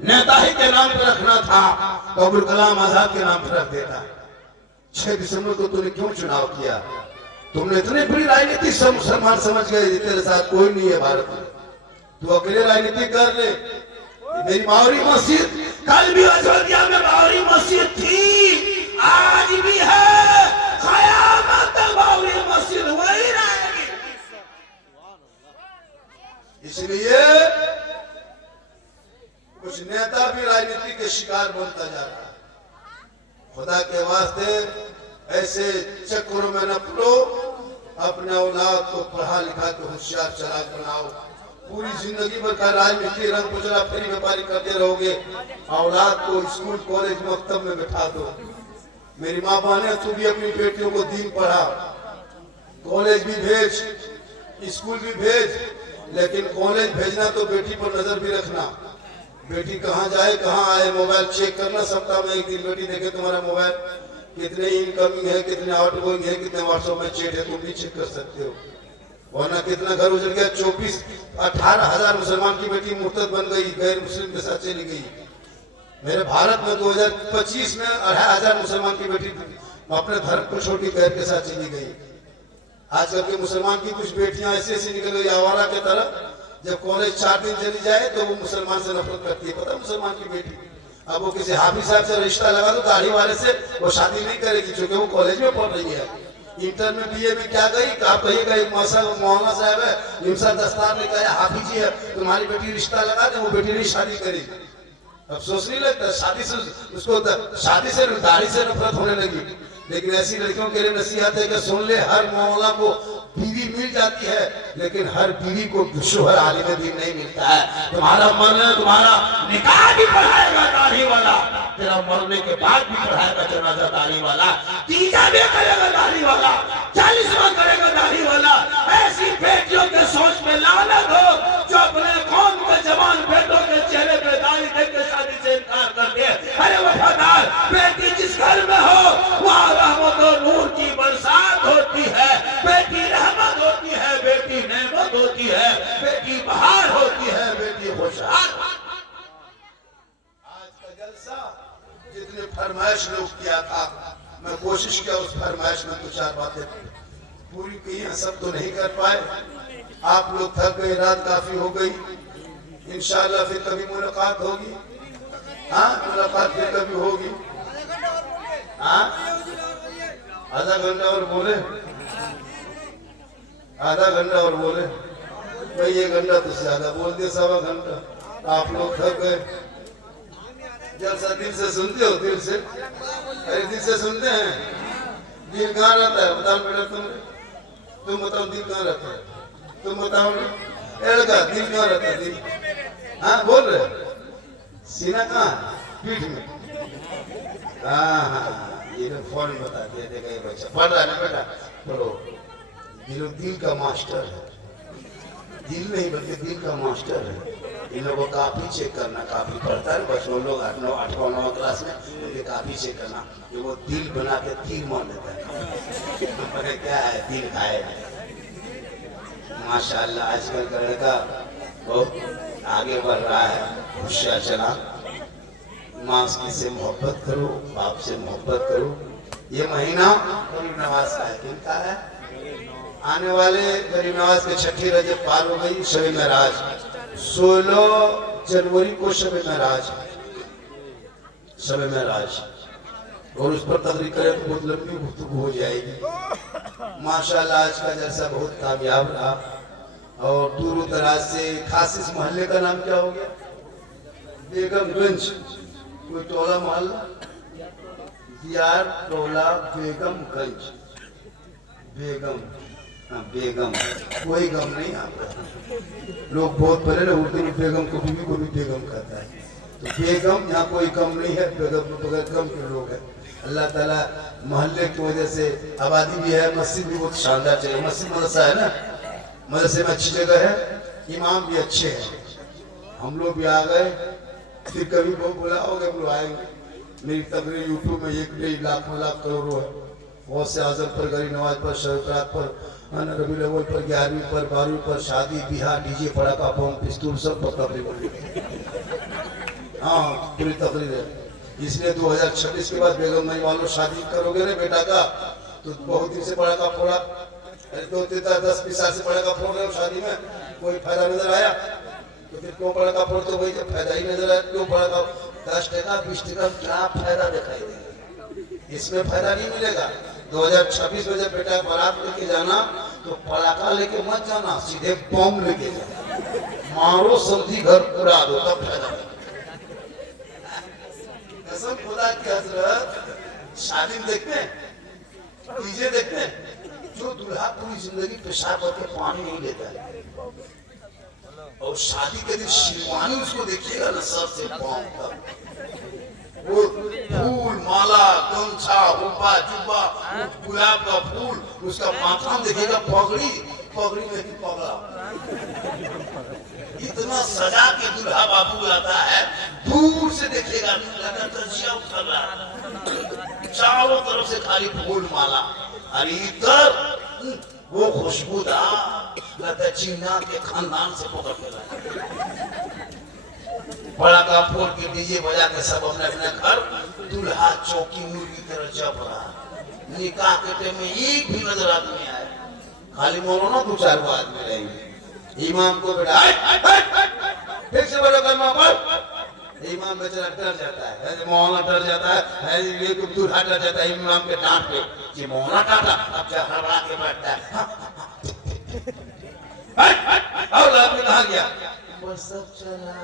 नेताजी के नाम पर रखना था तो अब्दुल कलाम आजाद के नाम पर रख देता। 6 दिसंबर को तूने क्यों चुनाव किया? तुमने इतनी बड़ी राजनीति मुसलमान समझ गए, तेरे साथ कोई नहीं है भारत में, तू अकेले राजनीति कर ले। मेरी बाबरी मस्जिद, कल भी अयोध्या में बाबरी मस्जिद थी, आज भी है, क़यामत तक बाबरी मस्जिद वही रहेगी। इसलिए कुछ नेता भी राजनीति के शिकार बनता जा रहा है। खुदा के वास्ते ऐसे चक्करों में न पड़ो, अपने औलाद को पढ़ा लिखा के होशियार चालाक बनाओ। पूरी जिंदगी भर का राजनीति रंग पुचला फेरी व्यापारी करते रहोगे, औलाद को स्कूल कॉलेज मकतब में बैठा दो। मेरी माँ बहने, तू भी अपनी बेटियों को दीन पढ़ा, कॉलेज भी भेज, स्कूल भी भेज, लेकिन कॉलेज भेजना तो बेटी पर नजर भी रखना। बेटी कहाँ जाए कहाँ आए मोबाइल चेक करना, सप्ताह में एक दिन बेटी देखे तुम्हारा मोबाइल कितने इनकमिंग है, कितने आउटगोइंग है, कितने व्हाट्सएप में चैट है, तुम भी चेक कर सकते हो। वरना कितना घर उजड़ गया। 18,000 मुसलमान की बेटी मुर्तद बन गई, गैर मुस्लिम के साथ चली गई। मेरे भारत में 2025 में 2,500 मुसलमान की बेटी अपने धर्म को छोटी गैर के साथ चली गई। आजकल के मुसलमान की कुछ बेटियां ऐसी ऐसी निकल गई आवारा के तरफ, जब कॉलेज 4 दिन चली जाए तो वो मुसलमान से नफरत करती है। पता मुसलमान की बेटी, अब वो किसी हाफिज साहब से रिश्ता लगा दो दाढ़ी वाले से, वो शादी नहीं करेगी, क्योंकि वो कॉलेज में पढ़ रही है। इंटर में बीए में क्या गई, आप कहिएगा एक मौलाना साहब है, इमसा दस्तार लेकर आया, हाफिज जी है, तुम्हारी बेटी रिश्ता लगा दे, वो बेटी नहीं शादी करेगी। अब सोच नहीं लगता शादी से उसको, शादी से दाढ़ी से नफरत होने लगी। लेकिन ऐसी लड़कियों के लिए नसीहत है कि सुन ले, हर मौला को बीवी मिल जाती है, लेकिन हर बीवी को शोहर आलिम दीन नहीं मिलता है। तुम्हारा मरना, तुम्हारा निकाह भी पढ़ाएगा दाढ़ी वाला, तेरा मरने के बाद भी पढ़ाएगा जनाजा दाढ़ी वाला, तीजा भी करेगा दाढ़ी वाला, 40वां करेगा दाढ़ी वाला। ऐसी बेटियों के सोच में लानत हो जो अपने कौम के जवान बेटों के चेहरे पे दाढ़ी देख के शादी से इनकार करते हैं। अरे वफादार बेटी जिस घर में हो वहाँ रहमत और नूर की बरसात होती है। बेटी रहमत होती है, बेटी नेमत होती है, बेटी बहार होती है, बेटी खुशहाल। आज का जलसा जितने फरमाइश लोग किया था, मैं कोशिश किया उस फरमाइश में 2-4 बातें पूरी की हैं, सब तो नहीं कर पाए। आप लोग थक गए, रात काफी हो गई। इंशाअल्लाह फिर कभी मुलाकात होगी। हाँ, मुलाकात फिर कभी होगी। हाँ, आधा घंटा और बोले, आधा घंटा और बोले भाई, 1 घंटा तो ज्यादा बोल दिया, 1.25 घंटा। आप लोग थक गए। जलसा दिल से सुनते हो? दिल से? अरे दिल से सुनते हैं? दिल कहाँ रहता है? बताओ बेटा, तुम बताओ दिल कहाँ रहता है? तुम बताओ ना, लड़का दिल कहाँ रहता है? दिल, हाँ बोल रहे, सीना कहाँ है? पीठ में। हाँ, ये लोग फौरन बता दिया, देखा ये बच्चा पढ़ रहा है ना बेटा, पढ़ो। ये लोग दिल का मास्टर है, दिल नहीं बल्कि दिल का मास्टर है। इन लोगों का काफी चेक करना, काफी पढ़ता है बच्चों लोग 8वां 9वां क्लास में, उनके काफी चेक करना कि वो दिल बना के तीर मार देता है। क्या है, दिल खाए। माशाअल्लाह आजकल का लड़का बहुत आगे बढ़ रहा है, होशियार चला। माँ से मोहब्बत करो, बाप से मोहब्बत करो। ये महीना गरीब नवाज का है, किनका है? आने वाले गरीब नवाज के 6 रजब पार हो गई, शब महराज 16 जनवरी को शब महराज, शब महराज, और उस पर तकरीर करें तो बहुत लंबी गुफ्तगू हो जाएगी। माशाल्लाह आज का जलसा बहुत कामयाब रहा, और दूर दराज से खास इस मोहल्ले का नाम क्या हो गया? बेगमगंज, कोई टोला मोहल्ला, दियार टोला बेगमगंज, बेगम हाँ, बेगम कोई गम नहीं आता। लोग बहुत पहले ना उर्दू में बेगम को बीवी को भी बेगम कहता है। तो बेगम यहाँ कोई कम नहीं है, बेगम बगैर कम के लोग हैं। अल्लाह ताला मोहल्ले की वजह से आबादी भी है, मस्जिद भी बहुत शानदार चाहिए। मस्जिद मदरसा है ना, मदरसे में अच्छी जगह है, इमाम भी अच्छे हैं। हम लोग भी आ गए, फिर कभी बुलाओगे हम लोग आएंगे। मेरी तकरीर यूट्यूब में 1 नहीं लाखों लाख करोड़ों है। बहुत से आजम पर, गरीब नवाज पर, शरकरात पर, रबी अव्वल पर, 11वीं पर, 12वीं पर, शादी ब्याह, डीजे, पटाखा, बम, पिस्तौल सब पर तकरीर। हाँ पूरी तकरीर है। इसलिए 2026 के बाद बेगम नहीं वालों शादी करोगे ना बेटा का, तो बहुत दिन से पटाखा फोड़ा, 2-10-20 साल से पटाखा फोड़ रहे हो, शादी में कोई फायदा नजर आया तो फिर क्यों पटाखा फोड़ते हो भाई? जब फायदा ही नजर आया क्यों पटाखा? 10 टका 20 टका क्या फायदा दिखाई देगा? इसमें फायदा नहीं मिलेगा। 2026 में जब बेटा बारात लेके जाना तो पटाखा लेके मत जाना, सीधे बम लेके जाना, मारो समझी घर उड़ा दो, तब फायदा। कसम खुदा की हजरत, शादी देखते हैं, डीजे देखते हैं, जो दूल्हा पूरी जिंदगी पेशाब करके पानी नहीं लेता है, और शादी के दिन शिरवानी उसको देखिएगा ना, सर से पांव तक वो फूल, माला, गमछा, हुब्बा, जुब्बा, गुलाब का फूल, उसका माथा में देखिएगा, पगड़ी, पगड़ी में भी पगड़ा, इतना सजा के दूल्हा बाबू आता है, दूर से देखिएगा लगा तजिया उतर रहा, चारों तरफ से खाली फूल माला, और इधर वो खुशबूदार लगता चीना के खानदान से पकड़ के लाया। पटाखा फोड़ के डीजे बजा के सब अपने अपने घर, दूल्हा चौकी मुर्गी तरह जप रहा। निकाह के टाइम में एक भी नजर आदमी आए, खाली मौलाना 2-4 आदमी रहेंगे। इमाम को बेटा फिर से बोलो कलमा पढ़, इमाम बेचारा डर जाता है, मौलाना डर जाता है, ये दूल्हा डर जाता है इमाम के डांट पे, ये मौलाना डांटा, अब क्या हड़बड़ा के बैठता है। और आदमी कहा गया, वो सब चला,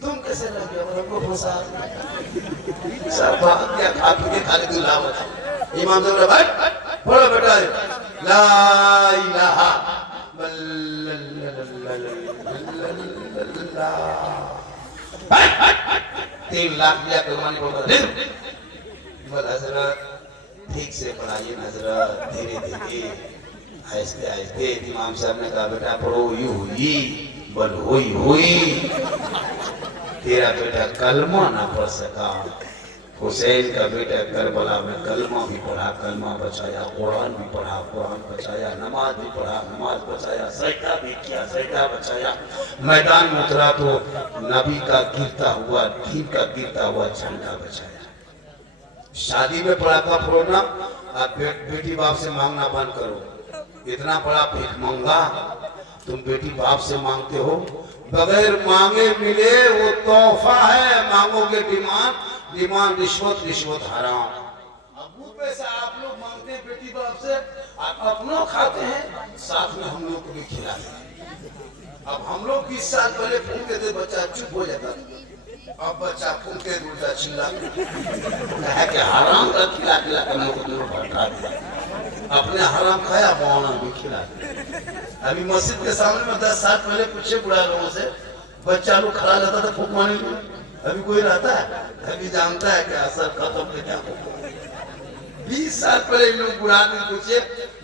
तुम कैसे लग गए? हमको फंसा सब भाग गया, खा पी के खाली दूल्हा बचा। इमाम से बोला भाई पढ़ो बेटा, ला इलाहा इल्लल्लाह, 3 लाख दिया कलमानी बोल रहा। बोल हजरत ठीक से पढ़ाइए ना हजरत, धीरे धीरे आहिस्ते आहिस्ते। इमाम साहब ने कहा बेटा पढ़ो, यू हुई बल हुई हुई, तेरा बेटा कलमा ना पढ़ सका। हुसैन का बेटा करबला में कलमा भी पढ़ा, कलमा बचाया, कुरान भी पढ़ा, कुरान बचाया, नमाज भी पढ़ा, नमाज बचाया, सजदा भी किया, सजदा बचाया। मैदान में उतरा तो नबी का गिरता हुआ, दीन का गिरता हुआ झंडा बचाया। शादी में पटाखा फोड़ना, आप बेटी बाप से मांगना बंद करो। इतना बड़ा भीख मंगा तुम बेटी बाप से मांगते हो, बगैर मांगे मिले वो तोहफा है, मांगोगे डिमांड, डिमांड रिश्वत, रिश्वत हराम। अबू पैसा आप लोग मांगते हैं बेटी बाप से, आप अपनों खाते हैं, साथ में हम लोग को भी खिलाते हैं। अब हम लोग 20 साल पहले फूंकते थे, बच्चा चुप हो जाता था, अब बच्चा फूंकते उल्टा चिल्ला के हराम का खिला खिला कर लोग भटका दिया। अपने हराम खाया, मौना भी खिला दिया। अभी मस्जिद के सामने में 10 साल पहले पूछे बुढ़ा लोगों से, बच्चा लोग खड़ा रहता था फूंक मारने के लिए, अभी कोई रहता है? अभी जानता है कि असर खत्म पे क्या होगा। 20 साल पहले इन लोग बुढ़ा आदमी पूछे,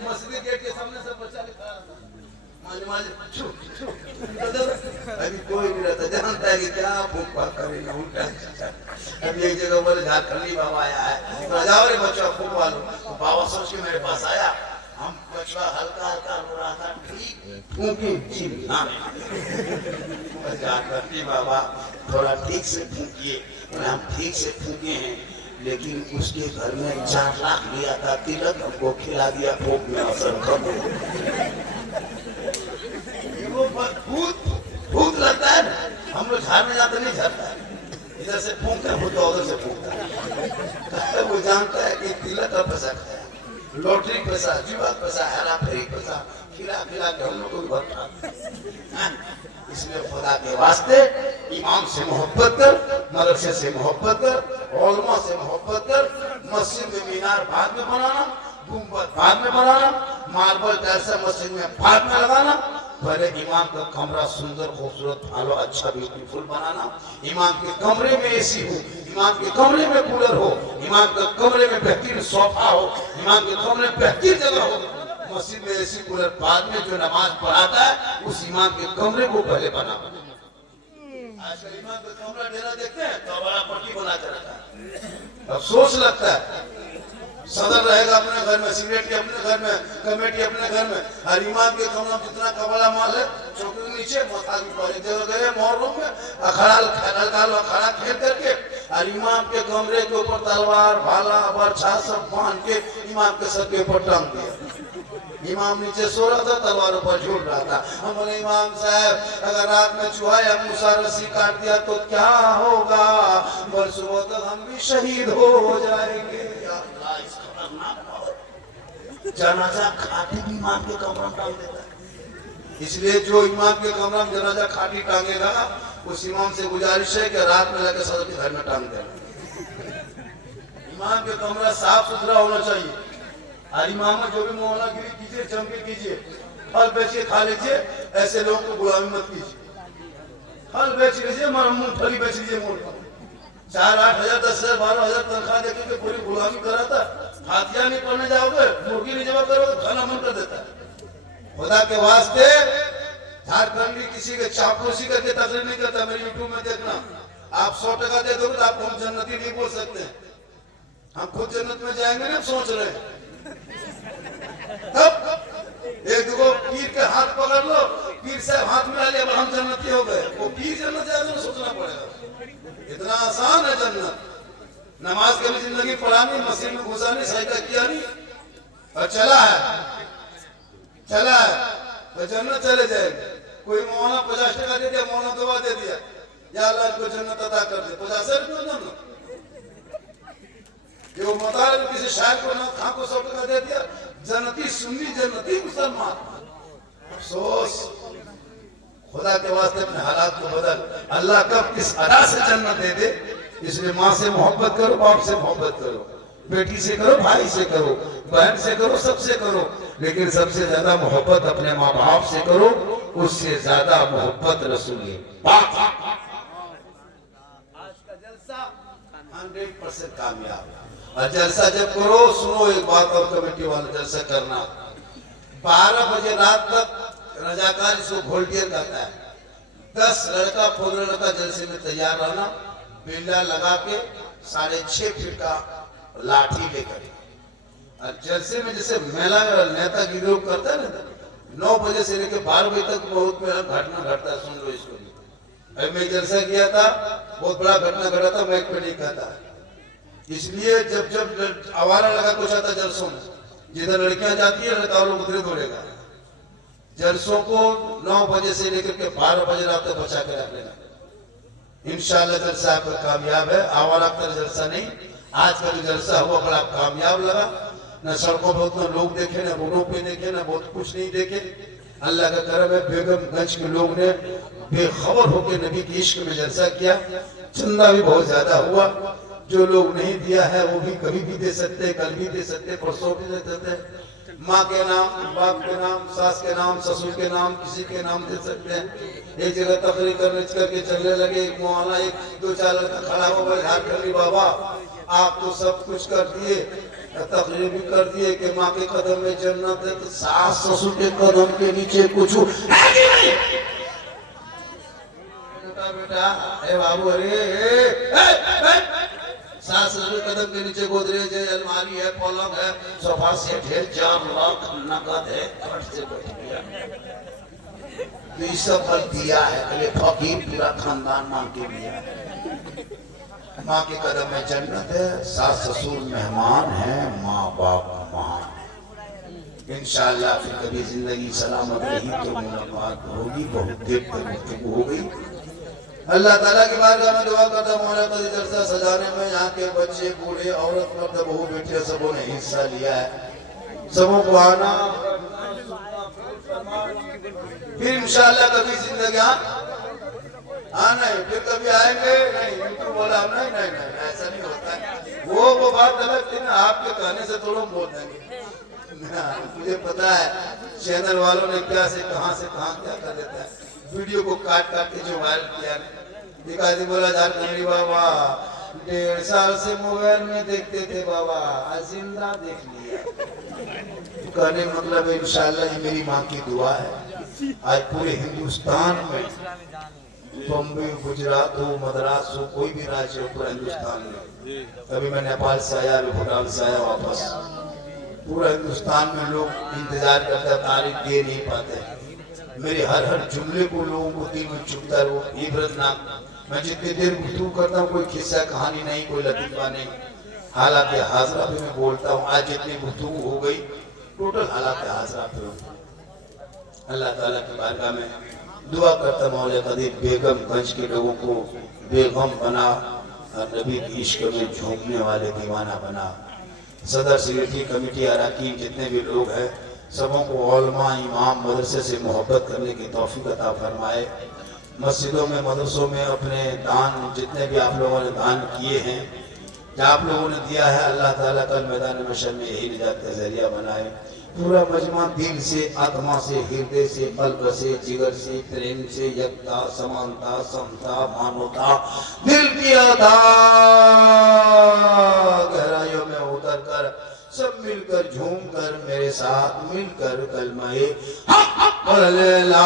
मस्जिद गेट के सामने सब बच्चा खड़ा रहता, माजे माजे छुप छुप, अभी कोई नहीं रहता, जानता है कि क्या फूंक करेगा उल्टा। अभी एक जगह पर झारखंडी बाबा आया है, जाओ रे बच्चा फूंक वालो, तो बाबा सोच के मेरे पास आया, हम बच्चा हल्का हल्का रो रहा था, ठीक फूंकी चिन्ह झारखंडी बाबा थोड़ा ठीक से फूंकिए, हम ठीक से फूंके हैं, लेकिन उसके घर में 4 लाख लिया था तिलक, हमको खिला दिया, फूंक में असर कम। वो भूत भूत लगता है ना, हम लोग झाड़ने जाते नहीं झड़ता है, इधर से फूंकता है तो उधर से फूंकता है। वो जानता है कि तिलक का पैसा खाया, लॉटरी पैसा, जुआ पैसा, हेरा फेरी पैसा खिला खिला के हम लोग को भरता। इसलिए खुदा के वास्ते इमाम से मोहब्बत कर, मदरसे से मोहब्बत कर, उलमा से मोहब्बत कर, मस्जिद में मीनार बाद में बनाना, गुंबद बाद में बनाना, मार्बल जैसा मस्जिद में बाद में लगाना, पहले इमाम का कमरा सुंदर खूबसूरत आलो अच्छा ब्यूटीफुल बनाना, इमाम के कमरे में एसी हो, इमाम के कमरे में कूलर हो, इमाम के कमरे में बेहतरीन सोफा हो, इमाम के कमरे में बेहतरीन जगह हो। मस्जिद में एसी कूलर बाद में जो नमाज पढ़ाता है उस इमाम के कमरे को पहले बना। आजकल इमाम का कमरा डेरा देखते हैं तो बड़ा पट्टी बना के रखा है, अफसोस लगता है। सदर रहेगा अपने घर में, सेक्रेटरी अपने घर में, कमेटी अपने घर में, हर इमाम के कमरा में जितना कबला माल है चौकी के नीचे मसाजिद पर गए मोहर्रम में अखाड़ा खेल करके और इमाम के कमरे के ऊपर तलवार भाला बर्छा सब बांध के इमाम के सर के ऊपर टांग दिया। इमाम नीचे सो रहा था, तलवार ऊपर झूल रहा था। हम बोले इमाम साहब अगर रात में चूहा या मूसा रस्सी काट दिया तो क्या होगा? बोल सुबह तक हम भी शहीद हो जाएंगे। जनाजा खाटी भी इमाम के कमरा में टांग देता है। इसलिए जो इमाम के कमरा में जनाजा खाटी टांगेगा उस इमाम से गुजारिश है कि रात में लाके सदर के घर में टांग दे। इमाम के कमरा साफ सुथरा होना चाहिए। और इमाम जो भी मोहल्लागिरी कीजिए, चमके कीजिए, फल बेचिए खा लीजिए, ऐसे लोगों को गुलामी मत कीजिए। फल बेच लीजिए, मूंगफली बेच लीजिए, 4-8 हजार 10 हजार 12 हजार तनख्वाह देके के पूरी गुलामी कराता। फातिहा नहीं पढ़ने जाओगे, मुर्गी नहीं जमा करोगे तो खाना मन कर देता है। खुदा के वास्ते झारखंडी किसी के चापलूसी करके तकरीर नहीं करता। मेरी यूट्यूब में देखना, आप 100 टका दे दोगे तो आपको हम जन्नती नहीं बोल सकते। हम खुद जन्नत में जाएंगे ना, सोच रहे हैं। तब एक दो पीर के हाथ पकड़ लो, पीर साहब हाथ में आ लिया, हम जन्नती हो गए। वो पीर जन्नत जाएगा तो सोचना पड़ेगा। इतना आसान है जन्नत। नमाज कभी जिंदगी पढ़ा नहीं, मस्जिद में घुसा नहीं, सजदा किया नहीं और चला है तो जन्नत चले जाएंगे। कोई मौलाना 50 टका दे दिया, मौलाना दुआ दे दिया, या अल्लाह को जन्नत अता कर दे, 50 रुपये जन्नत। जो मतलब किसी शायर को ना खां को 100 टका दे दिया, जन्नती सुन्नी जन्नती मुसलमान। अफसोस, खुदा के वास्ते अपने हालात को बदल। अल्लाह कब किस अदा से जन्नत दे दे, इसलिए माँ से मोहब्बत करो, बाप से मोहब्बत करो, बेटी से करो, भाई से करो, बहन से करो, सबसे करो, लेकिन सबसे ज्यादा मोहब्बत अपने माँ बाप से करो, उससे ज्यादा मोहब्बत रसूल पाक। आज का जलसा 100% कामयाब। और जलसा जब करो, सुनो एक बात और कमेटी वाले जलसा करना, 12 बजे रात तक रजाकार इसको वोल्टियर कहता है, 10 लड़का 15 लड़का जलसे में तैयार रहना, बेला लगा के 6.5 फीट का लाठी लेकर। और जलसे में जैसे मेला नेता गिरोह करता है ना, 9 बजे से लेकर 12 बजे तक बहुत बड़ा घटना घटता है। सुन लो इसको। मैं जलसा किया था, बहुत बड़ा घटना घटा था, मैं पे नहीं कहता। इसलिए जब आवारा लगा कुछ आता जलसों में, जिधर लड़कियां जाती है लड़का लोग उधर दौड़ेगा। जलसों को 9 बजे से लेकर के 12 बजे रात तक बचा के रख लेना। इंशाअल्लाह जलसा आपका कामयाब है। आवारा का जलसा नहीं, आज का जो जलसा हुआ बड़ा कामयाब लगा। न सड़कों पर उतना लोग देखे, न रोडों पे देखे, न बहुत कुछ नहीं देखे। अल्लाह का करम है, बेगमगंज के लोग ने बेखबर होकर नबी के इश्क में जलसा किया। चंदा भी बहुत ज्यादा हुआ। जो लोग नहीं दिया है वो भी कभी भी दे सकते हैं, कल भी दे सकते हैं, परसों भी दे सकते हैं। माँ के नाम, बाप के नाम, सास के नाम, ससुर के नाम, किसी के नाम दे सकते हैं। एक जगह तकरीर करके चलने लगे, एक मौलाना 1-2-4 लड़का खड़ा हो गए, झारखंडी बाबा आप तो सब कुछ कर दिए, तकरीर भी कर दिए कि माँ के कदम में जन्नत है, तो सास ससुर के कदम के नीचे कुछ बेटा ए बाबू, अरे सास ससुर कदम के नीचे गोदरेज है, अलमारी है, पलंग है, सोफा सेट है, 4 लाख नगद है, खर्च से बैठ गया। तो ये सब फल दिया है, फकीर पूरा खानदान मांग के दिया है। माँ के कदम में जन्नत है, सास ससुर मेहमान है, माँ बाप महान। इंशाअल्लाह फिर कभी जिंदगी सलामत रही तो मुलाकात होगी। बहुत देर तक गुफ्तगू हो गई। अल्लाह ताला की बारगाह में दुआ करता हूँ, मौला का जलसा सजाने में यहाँ के बच्चे, बूढ़े, औरत, मर्द, बहू, बेटियां सबों ने हिस्सा लिया है। सबों को आना, फिर इंशाअल्लाह कभी जिंदगी आना है, फिर कभी आएंगे नहीं। यूट्यूब बोला नहीं, ऐसा नहीं होता है। वो बात अलग थी ना, आपके कहने से थोड़ा बोल देंगे। मुझे पता है चैनल वालों ने क्या से कहां क्या कर देता है। वीडियो को काट के जो वायरल किया, एक आदमी बोला झारखंडी बाबा 1.5 साल से मोबाइल में देखते थे बाबा, आज जिंदा देख लिया। कहने का मतलब है इंशाल्लाह ये मेरी माँ की दुआ है। आज पूरे हिंदुस्तान में, बम्बई, गुजरात हो, मद्रास हो, कोई भी राज्य हो, पूरा हिंदुस्तान में, कभी मैं नेपाल से आया, अभी भूटान से आया वापस, पूरा हिंदुस्तान में लोग इंतजार करते हैं, तारीफ दे नहीं पाते। मेरे हर जुमले को लोगों को दिल में चुभता है। वो इबरतनाक, मैं जितनी देर गुफ्तगू करता हूँ कोई किस्सा कहानी नहीं, कोई लतीफा नहीं, हालात हाजरा पे मैं बोलता हूँ। आज जितनी गुफ्तगू हो गई टोटल हालात हाजरा पे हो। अल्लाह ताला की बारगाह में दुआ करता मौला कदीर बेगमगंज के लोगों को बेगम बना और नबी की इश्क में झूमने वाले दीवाना बना। सदर सेक्रेटरी कमेटी अरकान जितने भी लोग हैं सबों को उलमा इमाम मदरसे से मोहब्बत करने की तौफीक अता फरमाए। मस्जिदों में मदरसों में अपने दान जितने भी आप लोगों ने दान किए हैं, क्या आप लोगों ने दिया है, अल्लाह ताला कल मैदान महशर में यही निजात का जरिया बनाए। पूरा मजमा दिल से, आत्मा से, हृदय से, कल्ब से, जिगर से, प्रेम से, एकता, समानता, समता, मानवता, दिल की अदा गहराइयों में उतर कर सब मिलकर झूम कर मेरे साथ मिलकर कलमा-ए-हक पढ़ ले ला